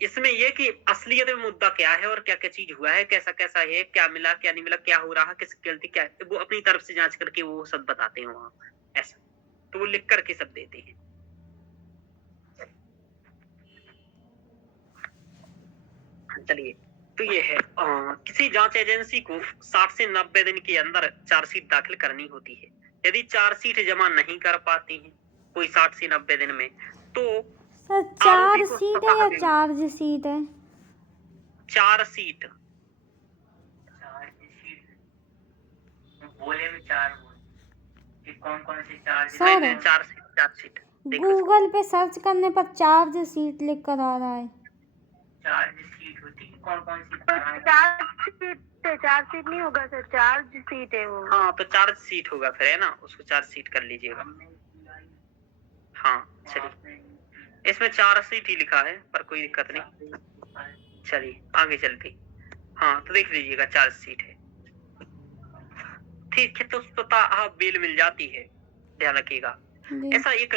इसमें ये कि असलियत में मुद्दा क्या है और क्या क्या चीज हुआ है, कैसा कैसा है, क्या मिला क्या नहीं मिला, क्या हो रहा, किसकी गलती क्या है, वो अपनी तरफ से जांच करके वो सब बताते हैं वहाँ, ऐसा। तो वो लिख करके सब देते हैं। चलिए, तो ये है किसी जांच एजेंसी को 60 से 90 दिन के अंदर चार्जशीट दाखिल करनी होती है। यदि चार्जशीट जमा नहीं कर पाती है कोई 60 से 90 दिन में, तो सर चार्जशीट है या चार्जशीट है? चार्जशीट बोले में चार बोल, कौन कौन से चार्ज? सर चार्जशीट गूगल पे सर्च करने पर चार्जशीट लिख कर आ रहा है। चार्जशीट होती है कौन कौन सी? चार्जशीट नहीं होगा सर, चार्जशीट है वो। हाँ, तो चार्जशीट होगा फिर, है ना, उसको चार्जशीट कर लीजिएगा। हाँ चलिए, इसमें चार्जशीट ही लिखा है पर कोई दिक्कत नहीं। चलिए आगे चलते। हाँ, तो देख लीजिएगा चार्जशीट है, ठीक है। तो स्वतः बेल मिल जाती है, ध्यान रखिएगा। ऐसा एक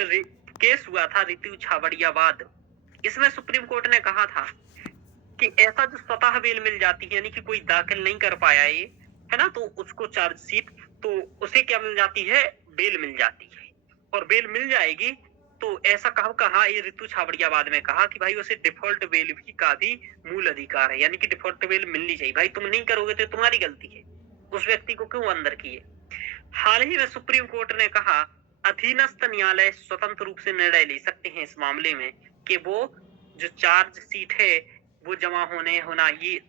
केस हुआ था रितु छाबड़ियाबाद, इसमें सुप्रीम कोर्ट ने कहा था कि ऐसा जो स्वतः बेल मिल जाती है, यानी कि कोई दाखिल नहीं कर पाया ये, है ना, तो उसको चार्जशीट, तो उसे क्या मिल जाती है, बेल मिल जाती है। और बेल मिल जाएगी तो ऐसा कहा ये रितु छाबड़ियाबाद में कहा कि भाई उसे डिफॉल्ट बेल भी का भी मूल अधिकार है, यानी कि डिफॉल्ट बेल मिलनी चाहिए। भाई तुम नहीं करोगे तो तुम्हारी गलती है, उस व्यक्ति को क्यों अंदर किए। हाल ही में सुप्रीम कोर्ट ने कहा अधीनस्थ न्यायालय स्वतंत्र रूप से निर्णय ले सकते हैं इस मामले में कि वो जो चार्जशीट है वो जमा होना ये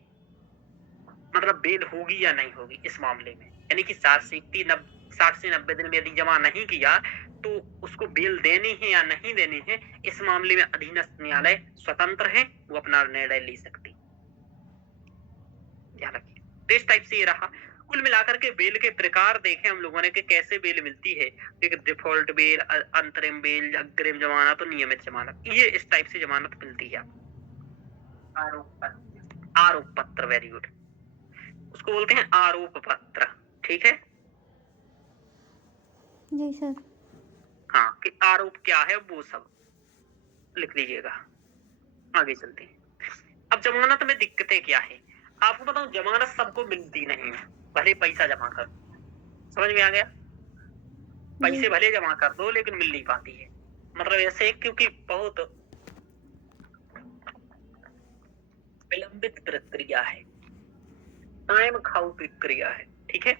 मतलब बेल होगी या नहीं होगी इस मामले में, यानी कि 60 से 90 दिन में यदि जमा नहीं किया तो उसको बेल देनी है या नहीं देनी है, इस मामले में अधीनस्थ न्यायालय स्वतंत्र है, वो अपना निर्णय ले सकती। ध्यान रखिए, तो इस टाइप से ये रहा। कुल मिलाकर के बेल के प्रकार देखे हम लोगों ने कि कैसे बेल मिलती है, डिफॉल्ट बेल, अंतरिम बेल, अग्रिम जमानत और नियमित जमानत, ये इस टाइप से जमानत मिलती है। आरोप पत्र, वेरी गुड, उसको बोलते हैं आरोप पत्र, ठीक है जी सर। हाँ, कि आरोप क्या है वो सब लिख लीजिएगा। आगे चलते हैं। अब जमानत में दिक्कतें क्या है आपको बताऊं। जमानत सबको मिलती नहीं है, भले पैसा जमा कर, समझ में आ गया, पैसे भले जमा कर दो लेकिन मिल नहीं पाती है। मतलब ऐसे क्योंकि बहुत विलंबित प्रक्रिया है, टाइम खाऊ प्रक्रिया है, ठीक है।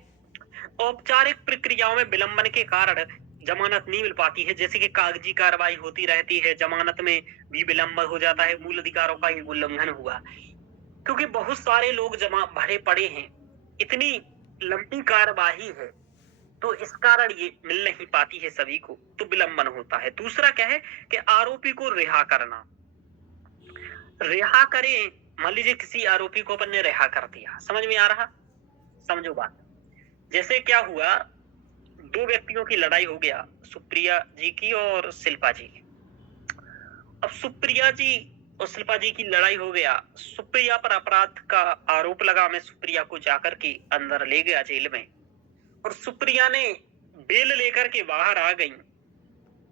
औपचारिक प्रक्रियाओं में विलंबन के कारण जमानत नहीं मिल पाती है, जैसे कि कागजी कार्रवाई होती रहती है, जमानत में भी विलंब हो जाता है, मूल अधिकारों का उल्लंघन हुआ, क्योंकि बहुत सारे लोग जमा भरे पड़े हैं, इतनी लंबी कार्यवाही है, तो इस कारण ये मिल नहीं पाती है सभी को, तो विलंबन होता है। दूसरा क्या है कि आरोपी को रिहा करना, रिहा करें, मान लीजिए किसी आरोपी को अपन ने रिहा कर दिया, समझ में आ रहा, समझो बात। जैसे क्या हुआ, दो व्यक्तियों की लड़ाई हो गया, सुप्रिया जी की और शिल्पा जी की, अब सुप्रिया जी और शिल्पा जी की लड़ाई हो गया, सुप्रिया पर अपराध का आरोप लगा, मैं सुप्रिया को जाकर के अंदर ले गया जेल में, और सुप्रिया ने बेल लेकर के बाहर आ गई।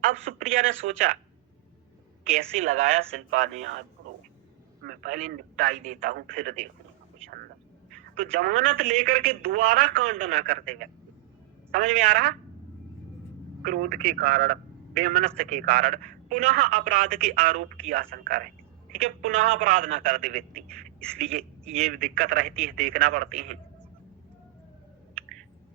अब सुप्रिया ने सोचा कैसे लगाया शिल्पा ने आरोप, मैं पहले निपटाई देता हूँ फिर देखूंगा कुछ अंदर। तो जमानत लेकर के दोबारा कांड ना कर देगा, समझ में आ रहा? क्रोध के कारण, बेमनस्य के कारण पुनः अपराध के आरोप की आशंका रहती, ठीक है, पुनः अपराध ना कर दे व्यक्ति, इसलिए ये दिक्कत रहती है, देखना पड़ती है।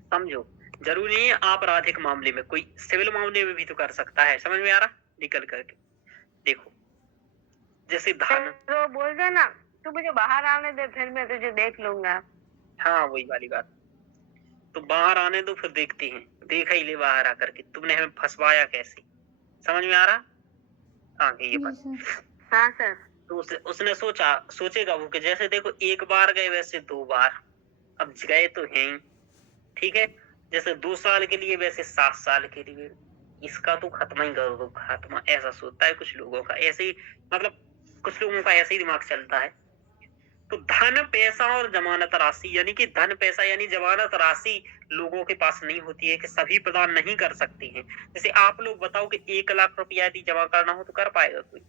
समझो, जरूरी नहीं है आपराधिक मामले में, कोई सिविल मामले में भी तो कर सकता है, समझ में आ रहा? निकल करके देखो, जैसे धन, तो बोल दे ना, तू मुझे बाहर आने दे, फिर मैं तुझे देख लूंगा। हाँ वही वाली बात, तो बाहर आने दो फिर देखते हैं, देखा ही ले बाहर आकर के तुमने हमें फंसवाया कैसे, समझ में आ रहा? हाँ ये बात। हाँ सर। तो उसने सोचेगा वो कि जैसे देखो एक बार गए वैसे 2 बार, अब गए तो हैं ही, ठीक है, जैसे 2 साल के लिए वैसे 7 साल के लिए, इसका तो खत्म ही कर दो, खात्मा, ऐसा सोचता है कुछ लोगों का, ऐसे ही मतलब कुछ लोगों का ऐसे ही दिमाग चलता है। तो धन पैसा और जमानत राशि, यानी कि धन पैसा यानी जमानत राशि लोगों के पास नहीं होती है, कि सभी प्रदान नहीं कर सकते हैं। जैसे आप लोग बताओ कि 1 लाख रुपया यदि जमा करना हो तो कर पाएगा कोई?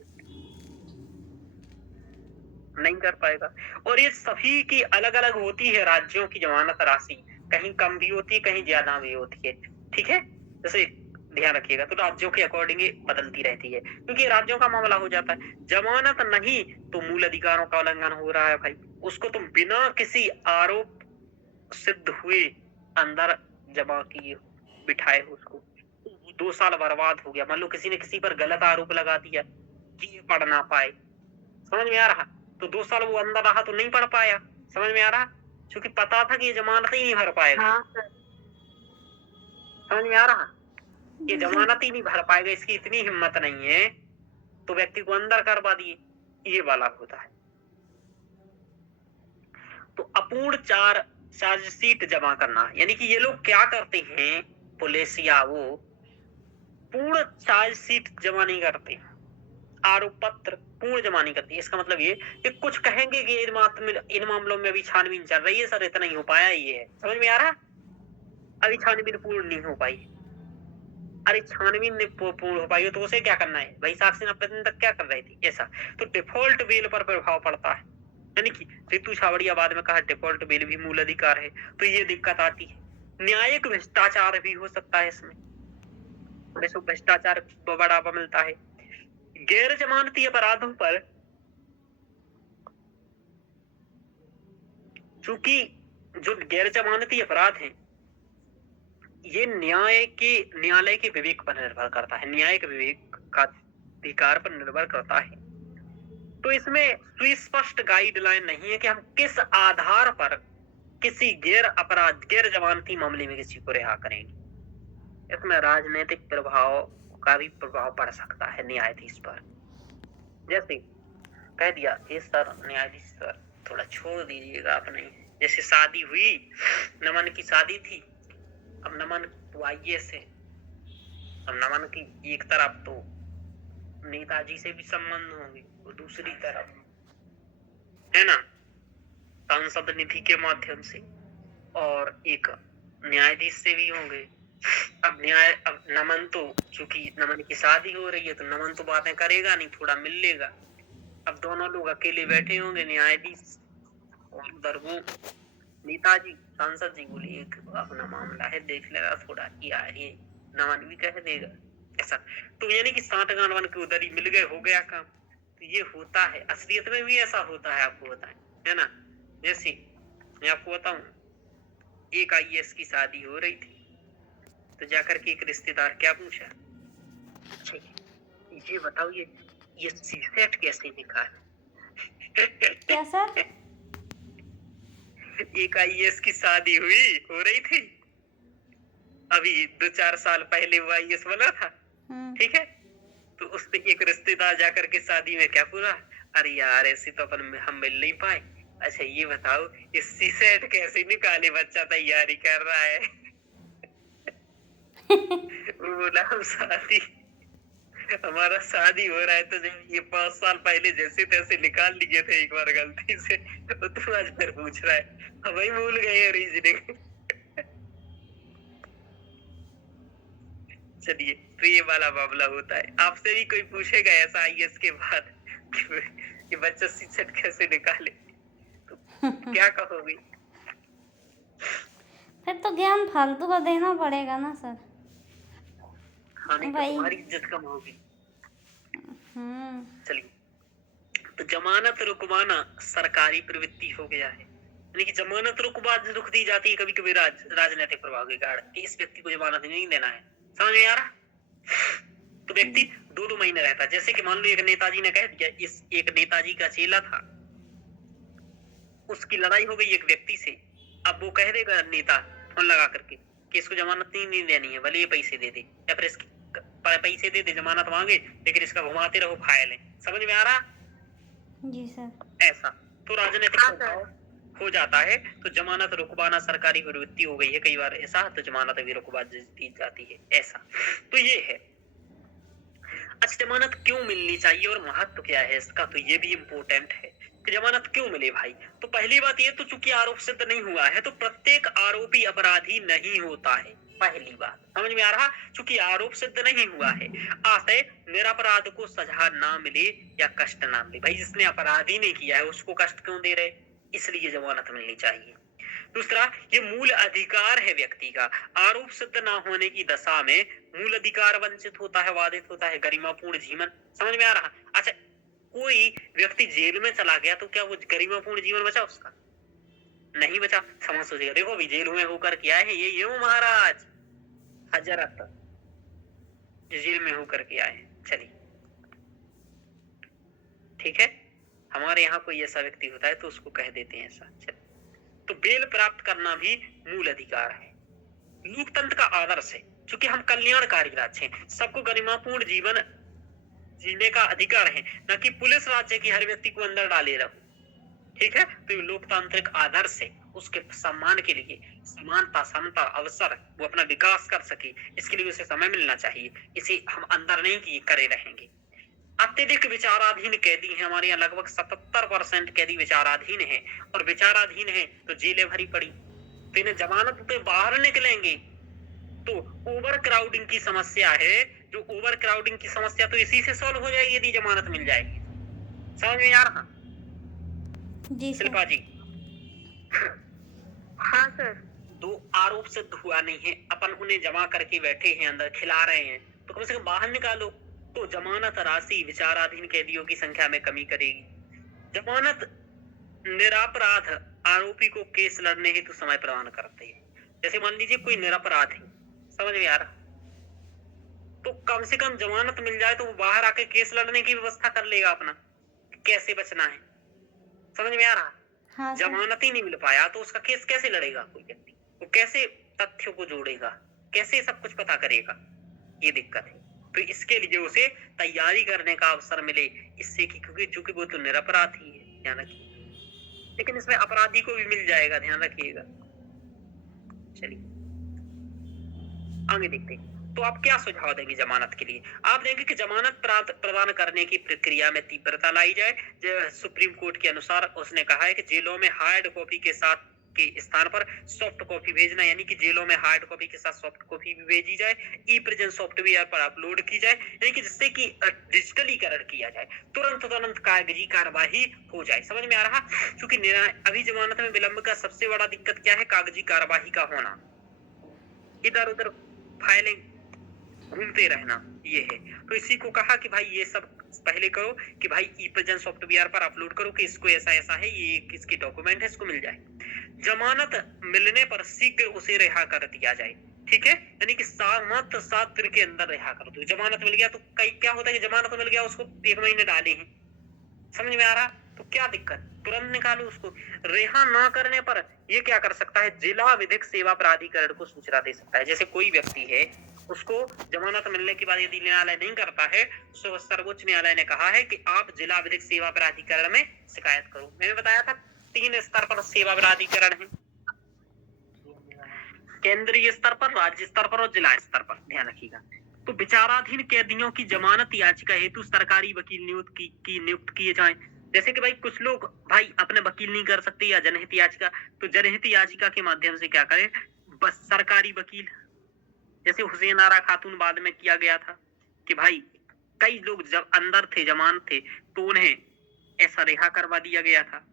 नहीं कर पाएगा। और ये सभी की अलग अलग होती है राज्यों की जमानत राशि, कहीं कम भी होती है कहीं ज्यादा भी होती है, ठीक है, जैसे ध्यान रखिएगा, तो राज्यों के अकॉर्डिंग बदलती रहती है, क्योंकि राज्यों का मामला हो जाता है। जमानत नहीं तो मूल अधिकारों का उल्लंघन हो रहा है भाई, उसको तुम बिना किसी आरोप सिद्ध हुए अंदर जमा किए बिठाए हो, उसको 2 साल बर्बाद हो गया। मान लो किसी ने किसी पर गलत आरोप लगा दिया कि ये पढ़ ना पाए, समझ में आ रहा, तो 2 साल वो अंदर रहा तो नहीं पढ़ पाया, समझ में आ रहा, क्योंकि पता था कि ये जमानत ही नहीं भर पाएगा। हाँ सर। समझ में आ रहा, ये जमानत ही नहीं भर पाएगा, इसकी इतनी हिम्मत नहीं है, तो व्यक्ति को अंदर करवा दिए, ये वाला होता है। तो अपूर्ण चार्जशीट जमा करना, यानी कि ये लोग क्या करते हैं, पुलिस या वो पूर्ण चार्जशीट जमा नहीं करते, आरोप पत्र पूर्ण जमा नहीं करती। इसका मतलब ये कि कुछ कहेंगे कि इन मामलों में अभी छानबीन चल रही है सर, इतना ही हो पाया, ये है, समझ में आ रहा, अभी छानबीन पूर्ण नहीं हो पाई। अरे छानबीन ने पूर्ण हो पाई तो उसे क्या करना है भाई, साक्षी 90 दिन तक क्या कर रही थी, ऐसा। तो डिफॉल्ट बेल पर प्रभाव पड़ता है, यानी कि रितु छावड़िया बाद में कहा डिफॉल्ट बेल भी मूल अधिकार है, तो ये दिक्कत आती है। न्यायिक भ्रष्टाचार भी हो सकता है इसमें, भ्रष्टाचार को बढ़ावा मिलता है। गैर जमानती अपराधों पर, चूंकि जो गैर जमानती अपराध हैं ये न्यायालय के विवेक पर निर्भर करता है, न्यायिक विवेक का अधिकार पर निर्भर करता है। तो इसमें सुस्पष्ट गाइडलाइन नहीं है कि हम किस आधार पर किसी गैर जमानती मामले में किसी को रिहा करेंगे। इसमें राजनीतिक प्रभाव का भी प्रभाव पड़ सकता है न्यायाधीश पर। जैसे कह दिया ये सर न्यायाधीश सर थोड़ा छोड़ दीजिएगा आप, नहीं, जैसे शादी हुई, नमन की शादी थी, अब नमन तो IAS है, अब नमन की एक तरफ तो नेताजी से भी संबंध होंगे और दूसरी तरफ है ना सांसद निधि के माध्यम से, और एक न्यायाधीश से भी होंगे। अब नमन तो चूंकि नमन की शादी हो रही है तो नमन तो बातें करेगा नहीं, थोड़ा मिल लेगा। अब दोनों लोग अकेले बैठे होंगे, न्यायाधीश और उधर वो नेताजी सांसद जी, बोले एक अपना मामला है देख लेगा थोड़ा, क्या है नमन भी कह देगा ऐसा। तो यानी कि 60 गांड के उधर ही मिल गए, हो गया काम। तो ये होता है, असलियत में भी ऐसा होता है, आपको बताएं, है ना। जैसे मैं आपको बताऊं, एक IAS की शादी हो रही थी, तो जाकर के एक रिश्तेदार क्या पूछा, अच्छा ये बताओ ये सीसेट कैसे निकाला? क्या सर? एक IAS की शादी हो रही थी, अभी 2-4 साल पहले वो IAS बना था, ठीक है। तो उसने एक रिश्तेदार जाकर के शादी में क्या पूछा, अरे यार ऐसी तो अपन हम मिल नहीं पाए, अच्छा ये बताओ ये सीसेट कैसे निकाले, बच्चा तैयारी कर रहा है। बोला हम शादी हमारा शादी हो रहा है तो जब ये 5 साल पहले जैसे तैसे निकाल लिए थे एक बार गलती से, तो तू आज फिर पूछ रहा है, हम वही भूल गए रीजनिंग। चलिए, तो ये वाला मामला होता है। आपसे भी कोई पूछेगा ऐसा आईएएस के बाद कि बच्चा C-सेट कैसे निकाले, तो क्या कहोगे? फिर तो ज्ञान फालतू का देना पड़ेगा ना सर। हाँ, नहीं तो भाई। तुम्हारी इज्जत कम होगी। हम्म। चलिए, तो जमानत रुकवाना सरकारी प्रवृत्ति हो गया है, यानी कि जमानत रुक दी जाती है कभी कभी राजनीतिक प्रभाव के कारण कि इस व्यक्ति को जमानत नहीं देना है। समझ में आ रहा? तो व्यक्ति 2-2 महीने रहता है। जैसे कि मान लो एक नेताजी ने कह दिया, इस एक नेताजी का चेला था, उसकी लड़ाई हो गई एक व्यक्ति से। अब वो कह देगा नेता फोन लगा करके कि इसको जमानत नहीं देनी है, भले ये पैसे दे दे, या फिर इसकी पैसे दे दे, जमानत मांगे, लेकिन इसका घुमाते रहो फाइलें। समझ में आ रहा? जी सर। ऐसा तो राजनीतिक प्रभाव हो जाता है। तो जमानत रुकवाना सरकारी प्रवृत्ति हो गई है कई बार ऐसा, तो जमानत भी रुकवा दी जाती है ऐसा। तो ये है। अच्छा, जमानत क्यों मिलनी चाहिए और महत्व क्या है इसका, तो ये भी इम्पोर्टेंट है कि जमानत क्यों मिले भाई। तो पहली बात ये, तो चूंकि आरोप सिद्ध नहीं हुआ है तो प्रत्येक आरोपी अपराधी नहीं होता है। पहली बात समझ में आ रहा? चूंकि आरोप सिद्ध नहीं हुआ है, आशय निरपराध को सजा ना मिले या कष्ट ना मिले। भाई जिसने अपराध ही नहीं किया है उसको कष्ट क्यों दे रहे, इसलिए जमानत मिलनी चाहिए। दूसरा, ये मूल अधिकार है व्यक्ति का। आरोप सिद्ध ना होने की दशा में मूल अधिकार वंचित होता है, बाधित होता है, गरिमापूर्ण जीवन। समझ में आ रहा? अच्छा, कोई व्यक्ति जेल में चला गया तो क्या वो गरिमापूर्ण जीवन बचा उसका? नहीं बचा। समझ सोचेगा, देखो अभी जेल में होकर क्या है ये वो महाराज हजरत जेल में होकर के आए। चलिए ठीक है, हमारे यहाँ कोई ऐसा व्यक्ति होता है तो उसको कह देते हैं ऐसा। चलिए, तो बेल प्राप्त करना भी मूल अधिकार है, लोकतंत्र का आदर्श है। क्योंकि हम कल्याणकारी राज्य हैं, सबको गरिमापूर्ण जीवन जीने का अधिकार है, न कि पुलिस राज्य की हर व्यक्ति को अंदर डाले रहो। ठीक है, तो ये लोकतांत्रिक आदर्श है, उसके सम्मान के लिए समानता, समता, अवसर, वो अपना विकास कर सके, इसके लिए उसे समय मिलना चाहिए। इसे हम अंदर नहीं करे रहेंगे। अत्यधिक विचाराधीन कैदी हैं हमारे यहाँ, लगभग 77% कैदी विचाराधीन हैं, और विचाराधीन हैं तो जेलें भरी पड़ी, तो इन्हें जमानत पे बाहर निकलेंगे। तो ओवर क्राउडिंग की समस्या है, जो ओवर क्राउडिंग की समस्या तो इसी से सॉल्व हो जाएगी यदि जमानत मिल जाएगी। समझ में आ रहा? जी शिल्पा जी। हाँ सर। दो आरोप सिद्ध हुआ नहीं है, अपन उन्हें जमा करके बैठे हैं अंदर, खिला रहे हैं, तो कम से कम बाहर निकालो। तो जमानत राशि विचाराधीन कैदियों की संख्या में कमी करेगी। जमानत निरपराध आरोपी को केस लड़ने हेतु समय प्रदान करते हैं। जैसे मान लीजिए कोई निरपराध है, समझ में आ रहा, तो कम से कम जमानत मिल जाए तो वो बाहर आके केस लड़ने की व्यवस्था कर लेगा अपना, कैसे बचना है। समझ में आ रहा? हाँ सर। जमानत ही नहीं मिल पाया तो उसका केस कैसे लड़ेगा कोई व्यक्ति, वो कैसे तथ्यों को जोड़ेगा, कैसे सब कुछ पता करेगा, ये दिक्कत है। तो इसके लिए उसे तैयारी करने का अवसर मिले, इससे कि क्योंकि चूंकि वो तो निरपराधी है, ध्यान रखिए, लेकिन इसमें अपराधी को भी मिल जाएगा, ध्यान रखिएगा। चलिए आगे देखते हैं। तो आप क्या सुझाव देंगे जमानत के लिए? आप देंगे कि जमानत प्रदान करने की प्रक्रिया में तीव्रता लाई जाए। सुप्रीम कोर्ट के अनुसार उसने कहा है कि जेलों में हार्ड कॉपी के साथ के स्थान पर सॉफ्ट कॉपी भेजना, यानी कि जेलों में हार्ड कॉपी के साथ सॉफ्ट कॉपी भी भेजी जाए, ई प्रिजन सॉफ्टवेयर पर अपलोड की जाए, यानी कि जिससे कि डिजिटलीकरण किया जाए, तुरंत कागजी कार्रवाई हो जाए। समझ में आ रहा? क्योंकि अभी जमानत में विलंब का सबसे बड़ा दिक्कत क्या है? कागजी कार्रवाई का होना, इधर उधर फाइलें घूमते रहना, ये है। तो इसी को कहा कि भाई ये सब पहले करो कि भाई ई प्रिजन सॉफ्टवेयर पर अपलोड करो कि इसको ऐसा ऐसा है, ये किसकी डॉक्यूमेंट है, इसको मिल जाए। जमानत मिलने पर शीघ्र उसे रिहा कर दिया जाए। ठीक है, यानी कि 7 दिन के अंदर रिहा कर दो। जमानत मिल गया तो कई क्या होता है कि जमानत मिल गया उसको 1 महीने डाले हैं, समझ में आ रहा, तो क्या दिक्कत, तुरंत निकालो उसको। रिहा ना करने पर ये क्या कर सकता है? जिला विधिक सेवा प्राधिकरण को सूचना दे सकता है। जैसे कोई व्यक्ति है, उसको जमानत मिलने के बाद यदि न्यायालय नहीं करता है तो सर्वोच्च न्यायालय ने कहा है कि आप जिला विधिक सेवा प्राधिकरण में शिकायत करो। मैंने बताया था 3 स्तर पर सेवा प्राधिकरण है, केंद्रीय स्तर पर, राज्य स्तर पर और जिला स्तर पर, ध्यान रखिएगा। तो विचाराधीन कैदियों की जमानत याचिका हेतु सरकारी वकील नियुक्त किए जाएं। जैसे कि भाई कुछ लोग भाई अपने वकील नहीं कर सकते या जनहित याचिका, तो जनहित याचिका के माध्यम से क्या करें, बस सरकारी वकील। जैसे हुसैन आरा खातून बाद में किया गया था कि भाई कई लोग जब अंदर थे, जमानत थे, तो उन्हें ऐसा रिहा करवा दिया गया था।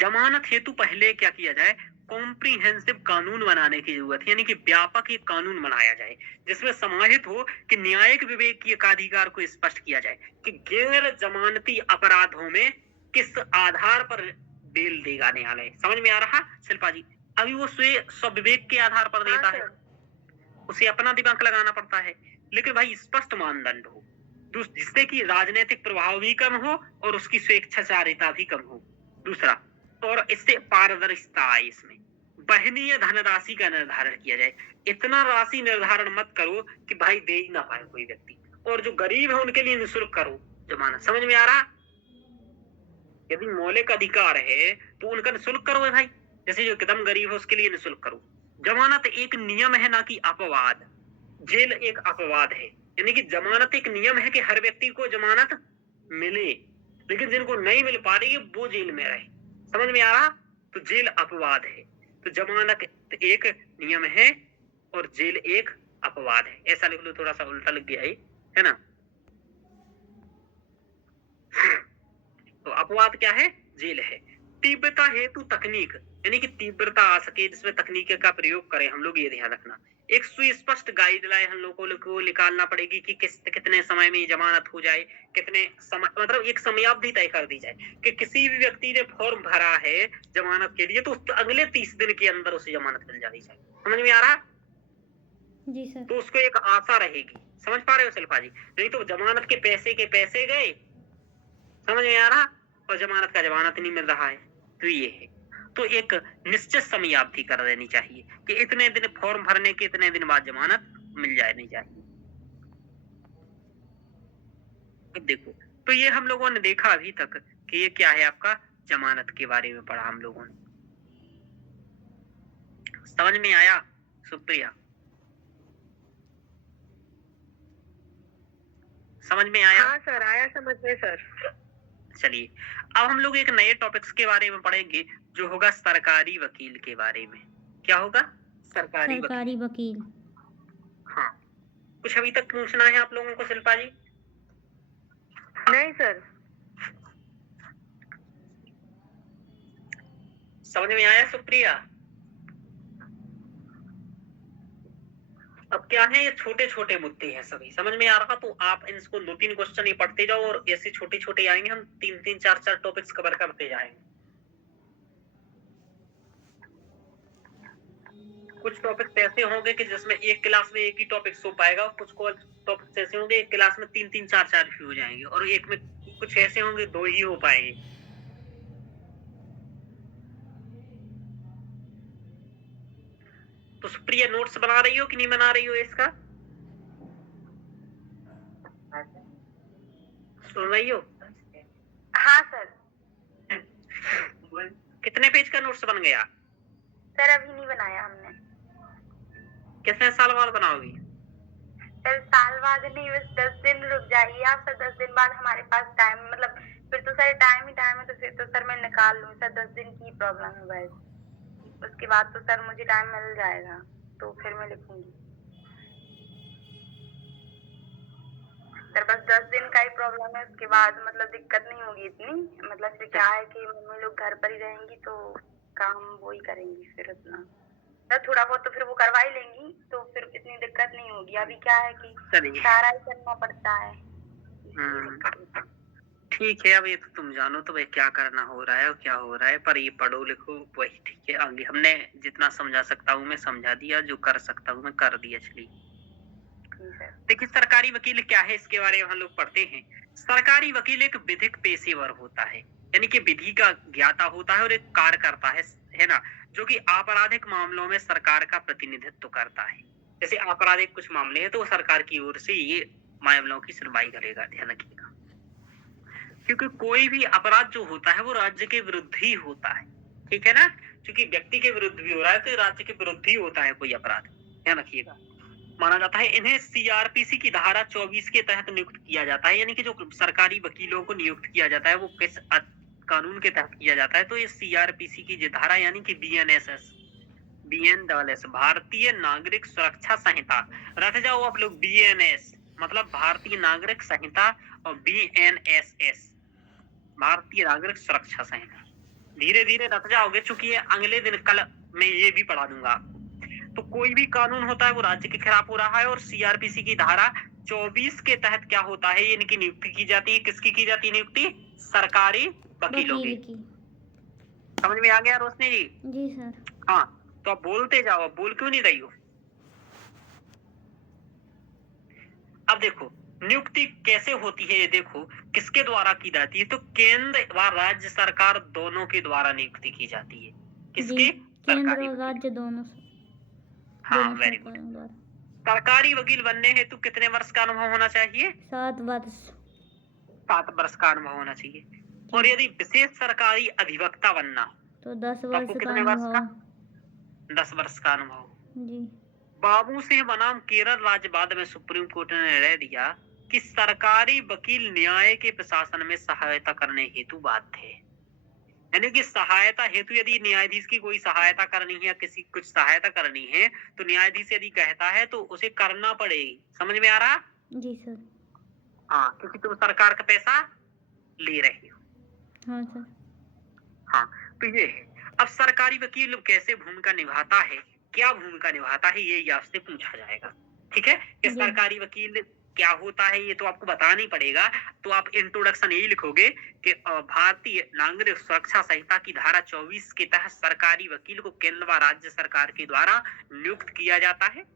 जमानत हेतु पहले क्या किया जाए, कॉम्प्रिहेंसिव कानून बनाने की जरूरत है, यानी कि व्यापक एक कानून बनाया जाए जिसमें समाहित हो कि न्यायिक विवेक की एकाधिकार को स्पष्ट किया जाए कि गैर जमानती अपराधों में किस आधार पर बेल देगा न्यायालय। समझ में आ रहा शिल्पा जी? अभी वो स्वविवेक के आधार पर देता है, उसे अपना दिमाग लगाना पड़ता है, लेकिन भाई स्पष्ट मानदंड हो जिससे कि राजनीतिक प्रभाव भी कम हो और उसकी स्वेच्छाचारिता भी कम हो। दूसरा, और इससे पारदर्शिता आए, इसमें वहनीय धनराशि का निर्धारण किया जाए। इतना राशि निर्धारण मत करो कि भाई दे ही ना पाए कोई व्यक्ति, और जो गरीब है उनके लिए निःशुल्क करो जमानत। समझ में आ रहा? यदि मौलिक अधिकार है तो उनका निःशुल्क करो भाई। जैसे जो एकदम गरीब है उसके लिए निःशुल्क करो। जमानत एक नियम है, ना कि अपवाद। जेल एक अपवाद है, यानी कि जमानत एक नियम है कि हर व्यक्ति को जमानत मिले, लेकिन जिनको नहीं मिल पा रही है वो जेल में रहे। समझ में आ रहा? तो जेल अपवाद है, तो जमानत एक नियम है और जेल एक अपवाद है। ऐसा लिख लो, थोड़ा सा उल्टा लिख गया है ना। तो अपवाद क्या है? जेल है। तीव्रता हेतु तकनीक, यानी कि तीव्रता आ सके जिसमें तकनीक का प्रयोग करें हम लोग, ये ध्यान रखना। एक सुस्पष्ट गाइडलाइन हम लोगों को निकालना पड़ेगी कि कितने समय में जमानत हो जाए, कितने समय, मतलब एक समयावधि तय कर दी जाए कि किसी भी व्यक्ति ने फॉर्म भरा है जमानत के लिए तो अगले 30 दिन के अंदर उसे जमानत मिल जानी चाहिए। समझ में आ रहा? जी सर। तो उसको एक आशा रहेगी। समझ पा रहे हो शिल्पा जी? नहीं तो जमानत के पैसे गए, समझ में आ रहा, और जमानत का जमानत नहीं मिल रहा है। तो ये है, तो एक निश्चित समयावधि कर देनी चाहिए कि इतने दिन फॉर्म भरने के इतने दिन बाद जमानत मिल जानी चाहिए। अब देखो, तो ये हम लोगों ने देखा अभी तक कि ये क्या है, आपका जमानत के बारे में पढ़ा हम लोगों ने। समझ में आया सुप्रिया? समझ में आया? हाँ सर, आया समझ में सर। चलिए, अब हम लोग एक नए टॉपिक्स के बारे में पढ़ेंगे जो होगा सरकारी वकील के बारे में। क्या होगा? सरकारी वकील। हाँ, कुछ अभी तक पूछना है आप लोगों को शिल्पा जी? नहीं सर। समझ में आया सुप्रिया? अब क्या है, ये छोटे छोटे मुद्दे हैं सभी। समझ में आ रहा? तो आप इनको 2-3 क्वेश्चन ही पढ़ते जाओ और ऐसे छोटे छोटे आएंगे, हम 3-3, 4-4 टॉपिक्स कवर करते जाएंगे। कुछ टॉपिक्स ऐसे होंगे कि जिसमें एक क्लास में एक ही टॉपिक हो पाएगा, कुछ टॉपिक्स ऐसे होंगे एक क्लास में 3-3, 4-4 भी हो जाएंगे, और एक में कुछ ऐसे होंगे 2 ही हो पाएंगे। तो सुप्रिया नोट्स बना रही हो कि नहीं बना रही हो इसका? सुन रही हो? हाँ सर। कितने पेज का नोट्स बन गया? सर अभी नहीं बनाया हमने। कितने साल बाद बनाओगी? सर साल बाद नहीं, बस 10 दिन रुक जाइए आप सर। 10 दिन बाद हमारे पास टाइम, मतलब फिर तो सर टाइम ही टाइम है, तो फिर तो सर मैं निकाल लूँ सर। 10 दिन की प्रॉब्लम है बस, उसके बाद तो सर मुझे टाइम मिल जाएगा, तो फिर मैं लिखूंगी सर। बस 10 दिन का ही प्रॉब्लम है, उसके बाद मतलब दिक्कत नहीं होगी इतनी। मतलब फिर क्या है कि मम्मी लोग घर पर ही रहेंगी तो काम वो ही करेंगी फिर उतना सर। थोड़ा बहुत तो फिर वो करवा ही लेंगी, तो फिर इतनी दिक्कत नहीं होगी। अभी क्या है कि सारा ही करना पड़ता है। ठीक है, अब ये तो तुम जानो तो भाई क्या करना हो रहा है और क्या हो रहा है, पर ये पढ़ो लिखो वही ठीक है। आगे हमने जितना समझा सकता हूँ मैं समझा दिया, जो कर सकता हूँ मैं कर दिया। चलिए देखिए, सरकारी वकील क्या है इसके बारे में हम लोग पढ़ते हैं। सरकारी वकील एक विधिक पेशेवर होता है, यानी कि विधि का ज्ञाता होता है और एक कार्यकर्ता है ना, जो कि आपराधिक मामलों में सरकार का प्रतिनिधित्व करता है। जैसे आपराधिक कुछ मामले हैं तो वो सरकार की ओर से ये मामलों की सुनवाई करेगा, ध्यान रखिएगा। क्योंकि कोई भी अपराध जो होता है वो राज्य के विरुद्ध ही होता है, ठीक है ना। क्योंकि व्यक्ति के विरुद्ध भी हो रहा है तो राज्य के विरुद्ध ही होता है कोई अपराध, ध्यान रखिएगा। माना जाता है। इन्हें सीआरपीसी की धारा 24 के तहत नियुक्त किया जाता है, यानी कि जो सरकारी वकीलों को नियुक्त किया जाता है वो किस कानून के तहत किया जाता है, तो ये सीआरपीसी की जो धारा यानी कि बीएनएस भारतीय नागरिक सुरक्षा संहिता, रट जाओ आप लोग, बीएनएस मतलब भारतीय नागरिक संहिता और बीएनएसएस भारतीय नागरिक सुरक्षा संहिता। धीरे धीरे रट जाओगे, चूंकि ये अगले दिन कल मैं ये भी पढ़ा दूंगा। तो कोई भी कानून होता है वो राज्य के खिलाफ हो रहा है, और सीआरपीसी की धारा 24 के तहत क्या होता है, ये इनकी नियुक्ति की जाती है। किसकी की जाती है नियुक्ति? सरकारी वकीलों वकील की। की। समझ में आ गया रोशनी जी? जी सर। हाँ, तो आप बोलते जाओ, अब बोल क्यों नहीं रही हो? अब देखो नियुक्ति कैसे होती है, ये देखो किसके द्वारा की जाती है, तो केंद्र व राज्य सरकार दोनों के द्वारा नियुक्ति की जाती है। किसके? जी, केंद्र सरकारी और वकील। राज्य दोनों से। हाँ, दोनों वेरी गुड। सरकारों द्वारा। सरकारी वकील बनने हेतु कितने वर्ष का अनुभव होना चाहिए? 7 वर्ष। 7 वर्ष का अनुभव होना चाहिए। और यदि विशेष सरकारी अधिवक्ता बनना तो 10 तो वर्ष आपको का कितने वर्ष का? अनुभव। 10 वर्ष का अनुभव। जी। बाबू सिंह बनाम केरल राज्य बाद में सुप्रीम कोर्ट ने निर्णय दिया कि सरकारी वकील न्याय के प्रशासन में सहायता करने हेतु बाध्य है। यानी कि सहायता हेतु यदि न्यायाधीश की कोई सहायता करनी है या किसी कुछ सहायता करनी है तो न्यायाधीश यदि कहता है तो उसे करना पड़ेगी। समझ में आ रहा? जी सर। हाँ, क्योंकि तुम सरकार का पैसा ले रहे हो। हाँ सर। हाँ, तो ये है। अब सरकारी वकील कैसे भूमिका निभाता है, क्या भूमिका निभाता है, ये आपसे पूछा जाएगा। ठीक है कि जी। सरकारी वकील क्या होता है, ये तो आपको बताना ही पड़ेगा। तो आप इंट्रोडक्शन यही लिखोगे कि भारतीय नागरिक सुरक्षा संहिता की धारा 24 के तहत सरकारी वकील को केंद्र व राज्य सरकार के द्वारा नियुक्त किया जाता है।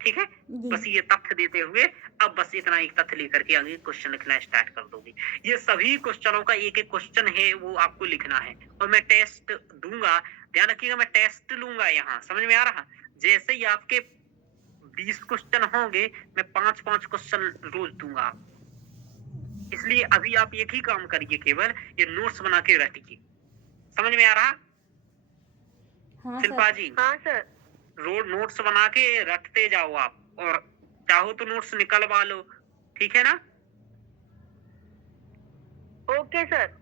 ठीक है, जी। बस ये तथ्य देते हुए अब बस इतना एक तथ्य लेकर के आगे क्वेश्चन लिखना स्टार्ट कर दोगे। ये सभी क्वेश्चनों का एक एक क्वेश्चन है वो आपको लिखना है, और मैं टेस्ट दूंगा, ध्यान रखिएगा, मैं टेस्ट लूंगा यहाँ। समझ में आ रहा? जैसे ही आपके 20 क्वेश्चन होंगे मैं 5-5 क्वेश्चन रोज दूंगा। इसलिए अभी आप एक ही काम करिए, केवल ये नोट्स बना के रखिए। समझ में आ रहा? हाँ शिल्पा सर। जी, हाँ सर। रोज नोट्स बना के रखते जाओ आप, और चाहो तो नोट्स निकलवा लो। ठीक है ना? Okay sir.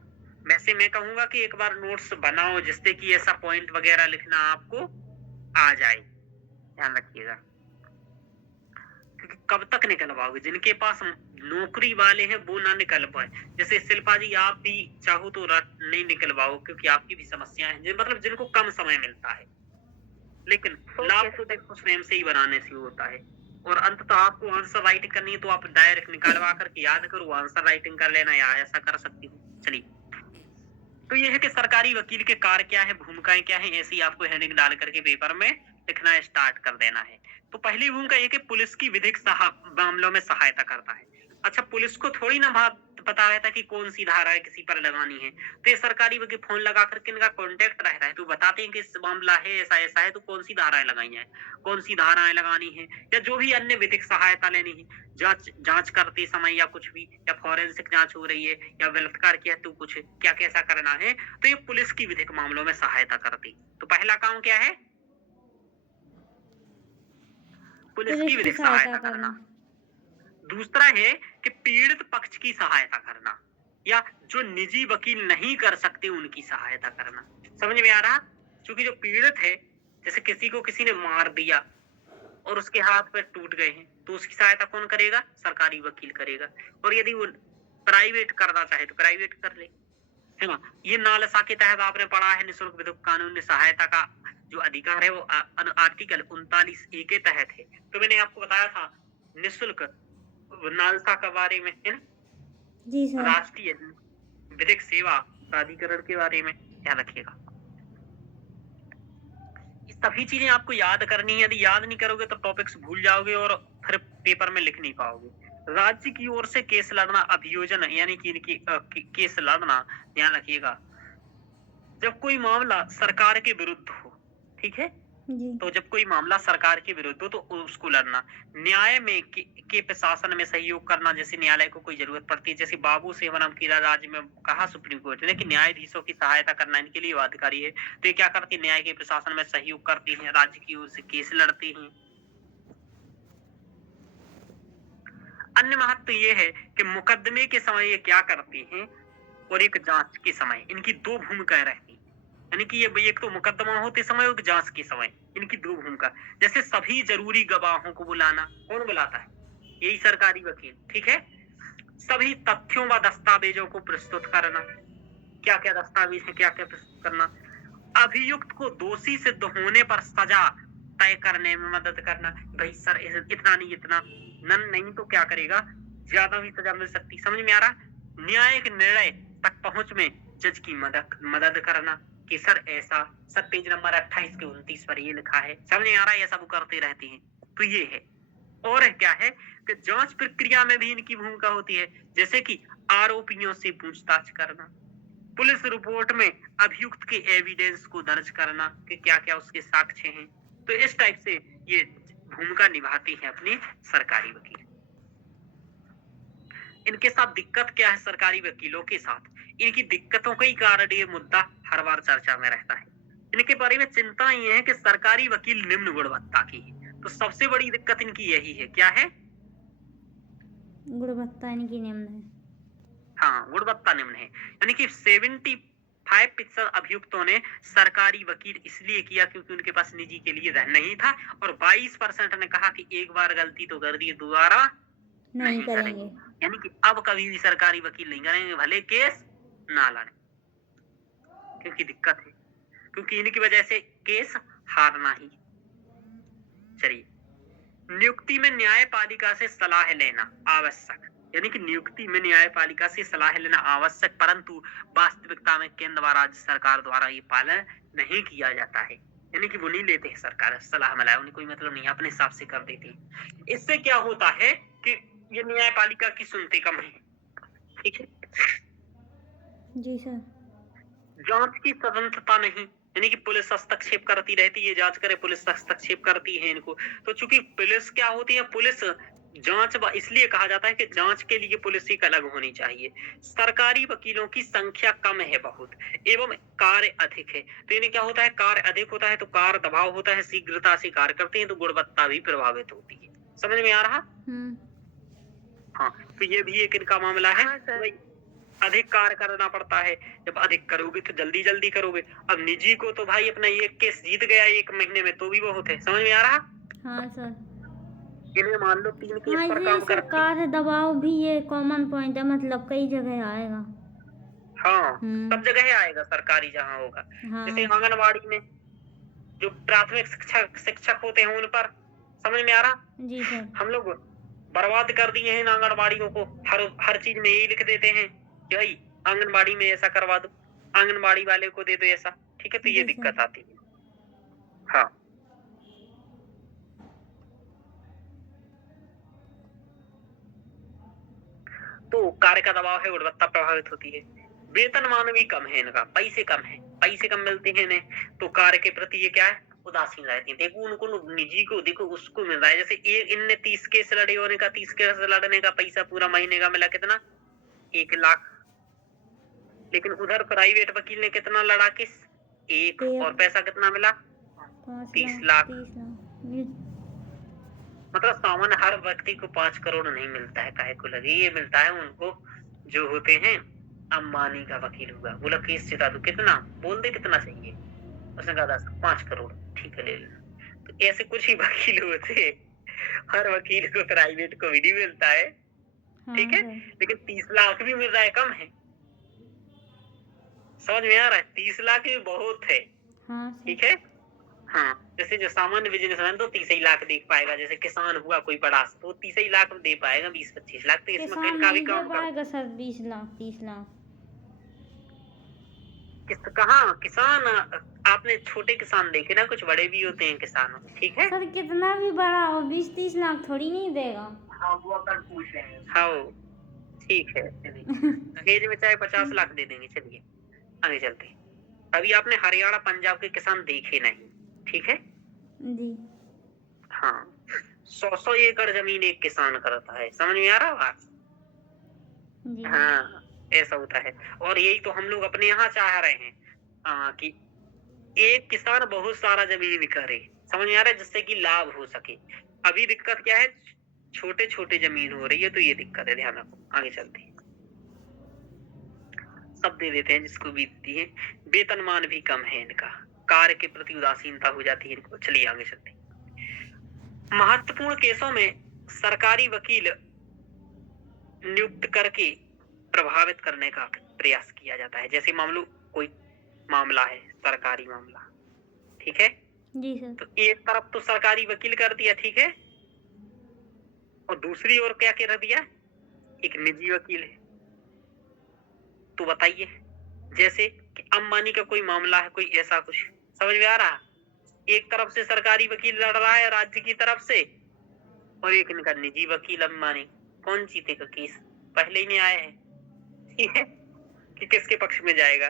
वैसे मैं कहूंगा कि एक बार नोट्स बनाओ जिससे कि ऐसा पॉइंट वगैरह लिखना आपको आ जाए। ध्यान रखिएगा, क्योंकि कब तक निकलवाओगे? जिनके पास नौकरी वाले हैं वो ना निकल पाए। जैसे शिल्पा जी, आप भी चाहो तो नहीं निकलवाओ, क्योंकि आपकी भी समस्याएं हैं, मतलब जिनको कम समय मिलता है। लेकिन लाभ तो देखो स्वयं से ही बनाने से होता है। और अंततः आपको आंसर राइटिंग करनी है तो आप डायरेक्ट निकालवा करके याद करो, आंसर राइटिंग कर लेना, या ऐसा कर सकती हूँ। चलिए, तो ये है कि सरकारी वकील के कार्य क्या है, भूमिकाएं क्या है, ऐसी आपको हेडिंग डाल करके पेपर में लिखना स्टार्ट कर देना है। तो पहली भूमिका ये कि पुलिस की विधिक मामलों में सहायता करता है। अच्छा, पुलिस को थोड़ी ना पता रहता कि कौन सी धारा है किसी पर लगानी है, तो ये सरकारी वकील फोन लगा करके इनका कॉन्टेक्ट रहता है, तो बताते हैं कि इस मामला है, ऐसा ऐसा है, तो कौन सी धाराएं लगाई है, कौन सी धाराएं लगानी है, या जो भी अन्य विधिक सहायता लेनी है, जांच करते समय, या कुछ भी, या फॉरेंसिक जांच हो रही है, या बलात्कार किया तो कुछ क्या कैसा करना है, तो ये पुलिस की विधिक मामलों में सहायता करती। तो पहला काम क्या है? पुलिस की विधिक सहायता करना। दूसरा है कि पीड़ित पक्ष की सहायता करना, या जो निजी वकील नहीं कर सकते उनकी सहायता करना। समझ में आ रहा? क्योंकि जो पीड़ित है, जैसे किसी को किसी ने मार दिया और उसके हाथ पैर टूट गए हैं, तो उसकी सहायता कौन करेगा? सरकारी वकील करेगा। और यदि वो प्राइवेट करना चाहे तो प्राइवेट कर ले, है ना? ये नालसा के तहत आपने पढ़ा है, निःशुल्क विधिक कानूनी सहायता का जो अधिकार है वो आर्टिकल 39A के तहत है। तो मैंने आपको बताया था निःशुल्क नालसा के बारे में, है ना? जी सर। राष्ट्रीय विधिक सेवा प्राधिकरण के बारे में ध्यान रखिएगा। ये सभी चीजें आपको याद करनी है, यदि याद नहीं करोगे तो टॉपिक्स भूल जाओगे और फिर पेपर में लिख नहीं पाओगे। राज्य की ओर से केस लड़ना, अभियोजन यानी कि इनकी केस लड़ना, ध्यान रखिएगा, जब कोई मामला सरकार के विरुद्ध हो, ठीक है, जी। तो जब कोई मामला सरकार के विरुद्ध हो तो उसको लड़ना। न्याय में के प्रशासन में सहयोग करना, जैसे न्यायालय को कोई जरूरत पड़ती है, जैसे बाबू सिंह बनाम केरल राज्य में कहा सुप्रीम कोर्ट ने कि न्यायाधीशों की सहायता करना इनके लिए अधिकारी है, तो ये क्या करती है? न्याय के प्रशासन में सहयोग करती है, राज्य की ओर से केस लड़ती हैं। अन्य महत्व ये है कि मुकदमे के समय ये क्या करती हैं और एक जांच के समय इनकी दो भूमिकाएं रहती हैं। यानी कि ये एक तो मुकदमा होते समय और एक जांच के समय इनकी दो भूमिका। जैसे सभी जरूरी गवाहों को बुलाना, कौन बुलाता है? यही सरकारी वकील, ठीक है। सभी तथ्यों व दस्तावेजों को प्रस्तुत करना, क्या क्या दस्तावेज है, क्या क्या प्रस्तुत करना। अभियुक्त को दोषी सिद्ध होने पर सजा तय करने में मदद करना। भाई सर इतना नहीं, इतना नहीं तो क्या करेगा, ज्यादा भी सजा मिल सकती। समझ में आ रहा? न्यायिक निर्णय तक पहुंच में जज की मदद करना कि सर ऐसा, सर पेज नंबर 28 के 29 पर ये लिखा है। समझ में आ रहा है? ये सब करते रहती हैं। तो ये है। और क्या है कि जांच प्रक्रिया में भी इनकी भूमिका होती है, जैसे कि आरोपियों से पूछताछ करना, पुलिस रिपोर्ट में अभियुक्त के एविडेंस को दर्ज करना कि क्या क्या उसके साक्ष्य हैं। तो इस टाइप से ये भूमिका निभाती है अपनी सरकारी वकील। इनके साथ दिक्कत क्या है सरकारी वकीलों के साथ? इनकी दिक्कतों का ही कारण ये मुद्दा हर बार चर्चा में रहता है। इनके बारे में चिंता ये है कि सरकारी वकील निम्न गुणवत्ता की है। तो सबसे बड़ी दिक्कत इनकी यही है, क्या है? गुणवत्ता इनकी निम्न है। हाँ, गुणवत्ता निम्न है। यानी कि 75% अभियुक्तों ने सरकारी वकील इसलिए किया क्योंकि उनके पास निजी के लिए नहीं था, और 22% ने कहा कि एक बार गलती तो कर दी, दोबारा नहीं करेंगे। यानी कि अब कभी भी सरकारी वकील नहीं करेंगे, भले केस ना लड़े, क्योंकि दिक्कत है, क्योंकि इनकी वजह से केस हारना ही। चलिए, नियुक्ति में न्यायपालिका से सलाह लेना आवश्यक। यानी कि नियुक्ति में न्यायपालिका से सलाह लेना आवश्यक, परंतु वास्तविकता में केंद्र व राज्य सरकार द्वारा ये पालन नहीं किया जाता है। यानी कि वो नहीं लेते हैं सरकार सलाह मलाह, उन्हें कोई मतलब नहीं, अपने हिसाब से कर देती है। इससे क्या होता है कि ये न्यायपालिका की सुनते कम है। ठीक है जी सर। जांच की स्वतंत्रता नहीं, यानी कि पुलिस हस्तक्षेप करती रहती है, जांच करे, पुलिस हस्तक्षेप करती है इनको। तो चूंकि पुलिस क्या होती है, पुलिस जांच, इसलिए कहा जाता है कि जांच के लिए पुलिस एक अलग होनी चाहिए। सरकारी वकीलों की संख्या कम है बहुत, एवं कार्य अधिक है। तो इन्हें क्या होता है, कार्य अधिक होता है तो कार्य दबाव होता है, शीघ्रता से कार्य करते हैं तो गुणवत्ता भी प्रभावित होती है। समझ में आ रहा? हाँ, तो ये भी एक इनका मामला है। हाँ, सर। भाई अधिक कार्य करना पड़ता है, जब अधिक करोगे तो जल्दी जल्दी करोगे। अब निजी को तो भाई अपना एक केस जीत गया 1 महीने में तो भी बहुत है। समझ में आ रहा? हाँ सर। इन्हें मान लो 3 केस हाँ, पर ये काम करते। सरकार दबाव भी ये कॉमन पॉइंट है, मतलब कई जगह आएगा। हाँ, सब जगह आएगा सरकारी जहाँ होगा। हाँ। जैसे आंगनबाड़ी में जो प्राथमिक शिक्षक होते हैं उन पर, समझ में आ रहा? जी सर। हम लोग बर्बाद कर दिए हैं इन आंगनबाड़ियों को। हर चीज में यही लिख देते हैं कि भाई आंगनबाड़ी में ऐसा करवा दो, आंगनबाड़ी वाले को दे दो ऐसा। ठीक है, तो ये दिक्कत आती है। हाँ, तो कार्य का दबाव है, गुणवत्ता प्रभावित होती है। वेतनमान भी कम है इनका, पैसे कम है, पैसे कम मिलते हैं इन्हें, तो कार्य के प्रति ये क्या है, उदासीन रहती है। देखो उनको निजी को देखो, उसको मिल रहा है। जैसे इनने 30 केस लड़े और इनका 30 केस लड़ने का पैसा पूरा महीने का मिला कितना, 1 लाख। लेकिन उधर प्राइवेट वकील ने कितना लड़ा केस, 1, और पैसा कितना मिला, 30 लाख। मतलब सामान्य हर व्यक्ति को 5 करोड़ नहीं मिलता है, काहे को लगे, ये मिलता है उनको जो होते हैं। अंबानी का वकील हुआ, बोला केस जिता दो, कितना बोल दे, कितना चाहिए, उसने कहा 5 करोड़, ठीक है ले लो। तो ऐसे कुछ ही वकील होते, हर वकील को प्राइवेट को भी नहीं मिलता है। ठीक है, लेकिन 30 लाख भी मिल रहा है, कम है। समझ में आ रहा है? 30 लाख भी बहुत है। ठीक है, हाँ, जैसे जो सामान्य बिजनेसमैन तो 30 ही लाख दे पाएगा, जैसे किसान हुआ कोई बड़ा तो 30 ही लाख दे पाएगा, 20-25 लाख। तो इसमें इनका भी काम पाएगा सर, 20 लाख 30 लाख कहाँ किसान, आपने छोटे किसान देखे ना, कुछ बड़े भी होते हैं किसान। ठीक है सर, कितना भी बड़ा हो 20-30 लाख थोड़ी नहीं देगा। हाँ, वो अपन पूछ रहे हैं। हाँ, ठीक है, दहेज में चाहे 50 लाख दे देंगे। चलिए आगे चलते हैं। अभी आपने हरियाणा पंजाब के किसान देखे नहीं, ठीक है जी। हाँ, 100 एकड़ जमीन एक किसान करता है। समझ में आ रहा बात? जी। हाँ, ऐसा होता है। और यही तो हम लोग अपने यहाँ चाह रहे हैं कि एक किसान बहुत सारा जमीन करे। समझ में आ रहा है? जिससे कि लाभ हो सके। अभी दिक्कत क्या है, छोटे छोटे जमीन हो रही है, तो ये दिक्कत है, ध्यान रखो। आगे चलते हैं, सब दे देते हैं जिसको बीतती है। वेतनमान भी कम है इनका, कार्य के प्रति उदासीनता हो जाती है इनको। चलिए आगे चलते हैं। महत्वपूर्ण केसों में सरकारी वकील नियुक्त करके प्रभावित करने का प्रयास किया जाता है। जैसे मान लो कोई मामला है, सरकारी मामला, ठीक है, जी सर। तो एक तरफ तो सरकारी वकील कर दिया, ठीक है, और दूसरी ओर क्या कर दिया, एक निजी वकील है। तो बताइए, जैसे कि अंबानी का कोई मामला है, कोई ऐसा कुछ, समझ में आ रहा, एक तरफ से सरकारी वकील लड़ रहा है राज्य की तरफ से, और एक इनका निजी वकील अंबानी। कौन जीतेगा केस? पहले ही न्याय है, ठीक है, कि किसके पक्ष में जाएगा,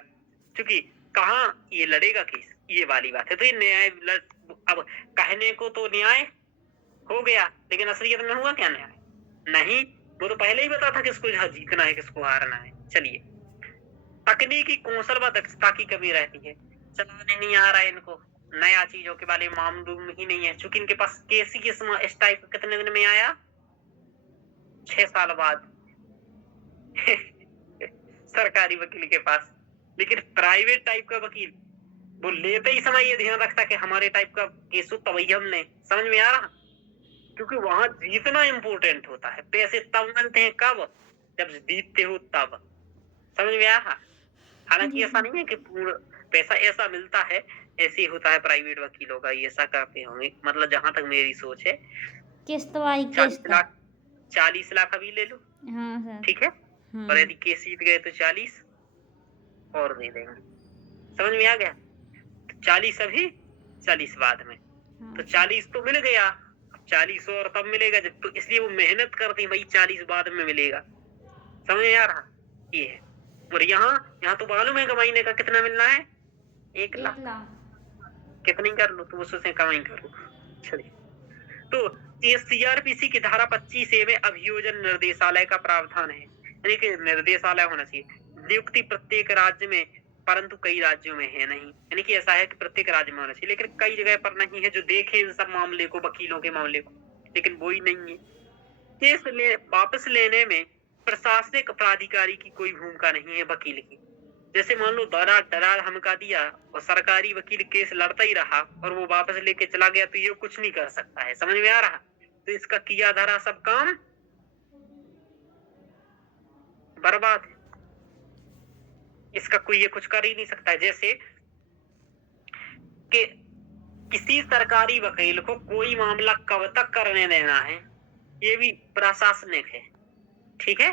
क्योंकि कहाँ ये लड़ेगा केस, ये वाली बात है। तो ये न्याय अब कहने को तो न्याय हो गया, लेकिन असलियत में हुआ क्या न्याय? नहीं, वो तो पहले ही बता था किसको जीतना है, किसको हारना है। चलिए, तकनीकी कौशल व दक्षता की कमी रहती है, चलाने नहीं आ रहा है इनको, नया चीजों के बारे में मालूम ही नहीं है, चूंकि इनके पास केस ही इस टाइप कितने दिन में आया, 6 साल बाद सरकारी वकील के पास। लेकिन प्राइवेट टाइप का वकील वो लेते ही समय ये ध्यान रखता कि हमारे टाइप का केस हो, तभी हमने, समझ में आ रहा, क्योंकि वहां जीतना इंपॉर्टेंट होता है। पैसे तब मिलते हैं कब, जब जीतते हो तब, समझ में आ रहा। हालांकि ऐसा नहीं है कि पूर्ण पैसा ऐसा मिलता है, ऐसे ही होता है प्राइवेट वकीलों का, ये ऐसा करते होंगे, मतलब जहां तक मेरी सोच है। किस्त वाली 40 लाख अभी ले लो, हाँ सर। ठीक है, और यदि केस जीत गए तो 40 और दे देंगे, समझ में आ गया। 40 अभी, 40 बाद में, तो 40 तो मिल गया, 40 और तब मिलेगा जब, तो इसलिए वो मेहनत करते हैं भाई, 40 बाद में मिलेगा, समझ में आ रहा, ये है। और यहाँ तो मालूम है महीने का कितना मिलना है, 1 लाख, कितनी कर लो तो उससे कमाई करो। चलिए, तो ये सीआरपीसी की धारा 25A में अभियोजन निर्देशालय का प्रावधान है, यानी कि निर्देशालय होना चाहिए, नियुक्ति प्रत्येक राज्य में, परंतु कई राज्यों में है नहीं, यानी कि ऐसा है कि प्रत्येक राज्य में होना चाहिए, लेकिन कई जगह पर नहीं है जो देखे इन सब मामले को, वकीलों के मामले को, लेकिन वो ही नहीं है। केस वापस लेने में प्रशासनिक प्राधिकारी की कोई भूमिका नहीं है वकील की। जैसे मान लो दरार धमका दिया और सरकारी वकील केस लड़ता ही रहा और वो वापस लेके चला गया, तो ये कुछ नहीं कर सकता है, समझ में आ रहा। तो इसका किया धरा सब काम बर्बाद है, इसका कोई ये कुछ कर ही नहीं सकता है। जैसे कि किसी सरकारी वकील को कोई मामला कब तक करने देना है, ये भी प्रशासनिक है, ठीक है,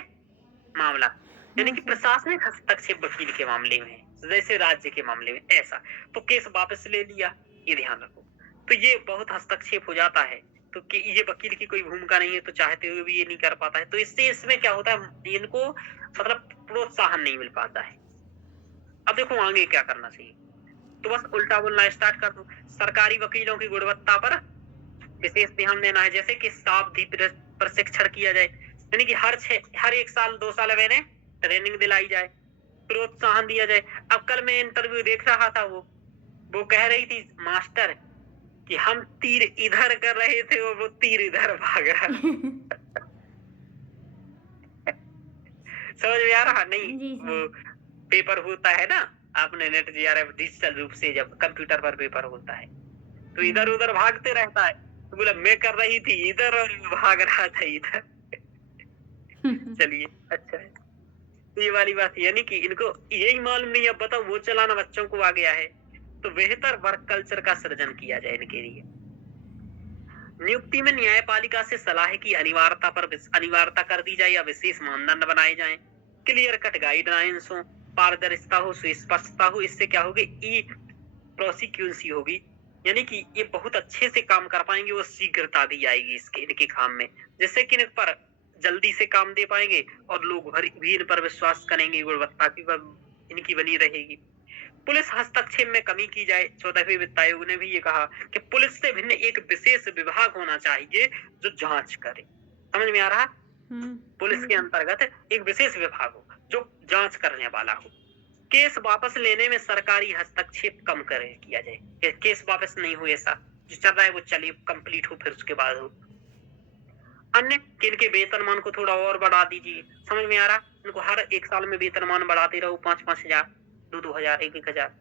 मामला, यानी कि प्रशासनिक हस्तक्षेप वकील के मामले में है, जैसे राज्य के मामले में ऐसा। तो केस वापस ले लिया, ये ध्यान रखो, तो ये बहुत हस्तक्षेप हो जाता है, तो कि ये वकील की कोई भूमिका नहीं है, तो चाहते हुए भी ये नहीं कर पाता है। तो इससे इसमें क्या होता है, इनको मतलब प्रोत्साहन नहीं मिल पाता है। अब देखो आगे क्या करना चाहिए, तो बस उल्टा बोलना स्टार्ट कर दो। सरकारी वकीलों की गुणवत्ता पर विशेष ध्यान देना है, जैसे कि सावधि प्रशिक्षण किया जाए, यानी कि हर 1 साल 2 साल मैंने ट्रेनिंग दिलाई जाए, प्रोत्साहन दिया जाए। अब कल मैं इंटरव्यू देख रहा था, वो कह रही थी मास्टर कि हम तीर इधर कर रहे थे और वो तीर इधर भाग रहा समझ में आ रहा नहीं। वो पेपर होता है ना, आपने नेट जीआरएफ डिजिटल रूप से जब कंप्यूटर पर पेपर होता है, तो इधर उधर भागते रहता है, तो बोला मैं कर रही थी इधर और भाग रहा था इधर चलिए, अच्छा है, ये वाली बात, यानी कि इनको यही मालूम नहीं, अब बताओ वो चलाना बच्चों को आ गया है। तो बेहतर वर्क कल्चर का सृजन किया जाए इनके लिए। नियुक्ति में न्यायपालिका से सलाह की अनिवार्यता कर दी जाए या विशेष मानदंड बनाए जाएं। क्लियर कट गाइडलाइंस हो, पारदर्शिता हो, सुस्पष्टता हो, इससे क्या होगी, ई प्रोसिक्यूसी होगी, यानी कि ये बहुत अच्छे से काम कर पाएंगे, वो शीघ्रता भी आएगी इनके काम में, जिससे कि इन पर जल्दी से काम दे पाएंगे और लोग भी इन पर विश्वास करेंगे, गुणवत्ता की इनकी बनी रहेगी। पुलिस हस्तक्षेप में कमी की जाए। 14वें वित्त आयोग ने भी ये कहा कि पुलिस से भिन्न एक विशेष विभाग होना चाहिए जो जांच करे, समझ में आ रहा, पुलिस के अंतर्गत एक विशेष विभाग हो जो जांच करने वाला हो। केस वापस लेने में सरकारी हस्तक्षेप कम किया जाए, केस वापस नहीं हो, ऐसा जो चल रहा है वो चलिए कंप्लीट हो, फिर उसके बाद हो। अन्य कि इनके वेतनमान को थोड़ा और बढ़ा दीजिए। समझ में आ रहा? इनको हर 1 साल में वेतनमान बढ़ाते रहो 5-5 हजार, 2-2 हजार, 1-1 हजार।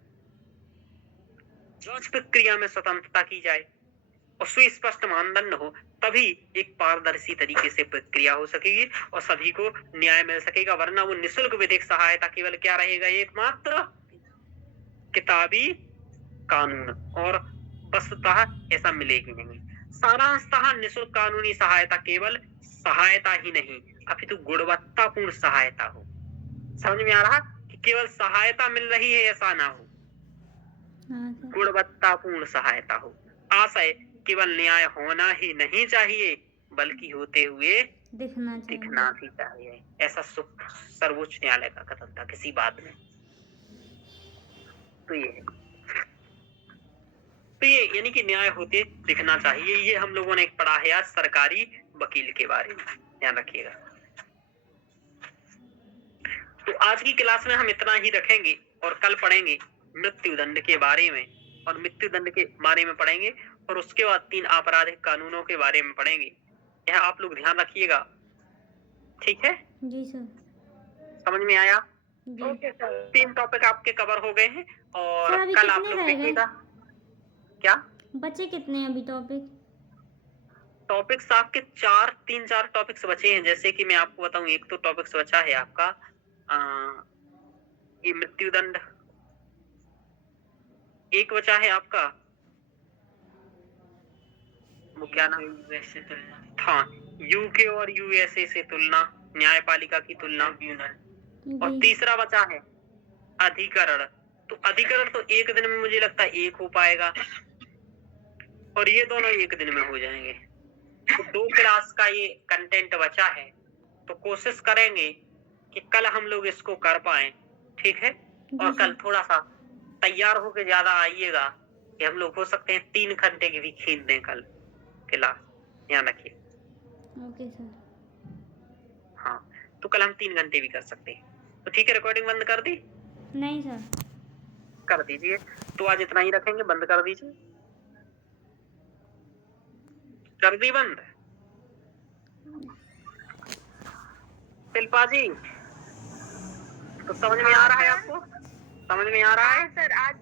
जांच प्रक्रिया में स्वतंत्रता की जाए और सुस्पष्ट मानदंड हो, तभी एक पारदर्शी तरीके से प्रक्रिया हो सकेगी और सभी को न्याय मिल सकेगा। वरना वो निःशुल्क विधिक सहायता केवल क्या रहेगा, एकमात्र किताबी कानून, और वस्तुतः ऐसा मिलेगी नहीं। सारांशतः निःशुल्क कानूनी सहायता केवल सहायता ही नहीं, अपितु गुणवत्तापूर्ण सहायता हो। समझ में आ रहा कि केवल सहायता मिल रही है ऐसा ना हो, हाँ सर। गुणवत्तापूर्ण सहायता हो। आशय केवल न्याय होना ही नहीं चाहिए, बल्कि होते हुए दिखना भी चाहिए। ऐसा सर्वोच्च न्यायालय का कथन था किसी बात में। तो ये यानी कि न्याय होते दिखना चाहिए। ये हम लोगों ने एक पढ़ा है आज सरकारी वकील के बारे में, ध्यान रखिएगा। तो आज की क्लास में हम इतना ही रखेंगे और कल पढ़ेंगे मृत्युदंड के बारे में, और मृत्युदंड के बारे में पढ़ेंगे और उसके बाद 3 आपराधिक कानूनों के बारे में पढ़ेंगे। यह आप लोग ध्यान रखिएगा, ठीक है? जी सर। समझ में आया? Okay sir. 3 टॉपिक आपके कवर हो गए हैं और सर, अभी कल आप कितने लोग रह गए? देखिएगा। क्या बचे कितने हैं अभी टॉपिक? टॉपिक्स आपके 3-4 टॉपिक्स बचे हैं। जैसे कि मैं आपको बताऊं, एक तो टॉपिक्स बचा है आपका ये मृत्युदंड, एक बचा है आपका वो क्या नाम, यूएसए तुलना, हाँ, यूके और यूएसए से तुलना, न्यायपालिका की तुलना, और जी। तीसरा बचा है अधिकरण। तो अधिकरण तो एक दिन में मुझे लगता है एक हो पाएगा, और ये दोनों एक दिन में हो जाएंगे। तो 2 क्लास का ये कंटेंट बचा है, तो कोशिश करेंगे कि कल हम लोग इसको कर पाए, ठीक है? और कल थोड़ा सा तैयार होके ज्यादा आइएगा कि हम लोग हो सकते हैं 3 घंटे की भी खींच दें कल क्लास, ध्यान रखिए। Okay sir. हाँ, तो कल हम 3 घंटे भी कर सकते हैं। तो ठीक है, रिकॉर्डिंग बंद कर दी? नहीं सर। कर दीजिए। तो आज इतना ही रखेंगे, बंद कर दीजिए। कर दी बंद? शिल्पा जी, तो समझ में आ रहा है आपको? समझ में आ रहा है? हाँ सर, आज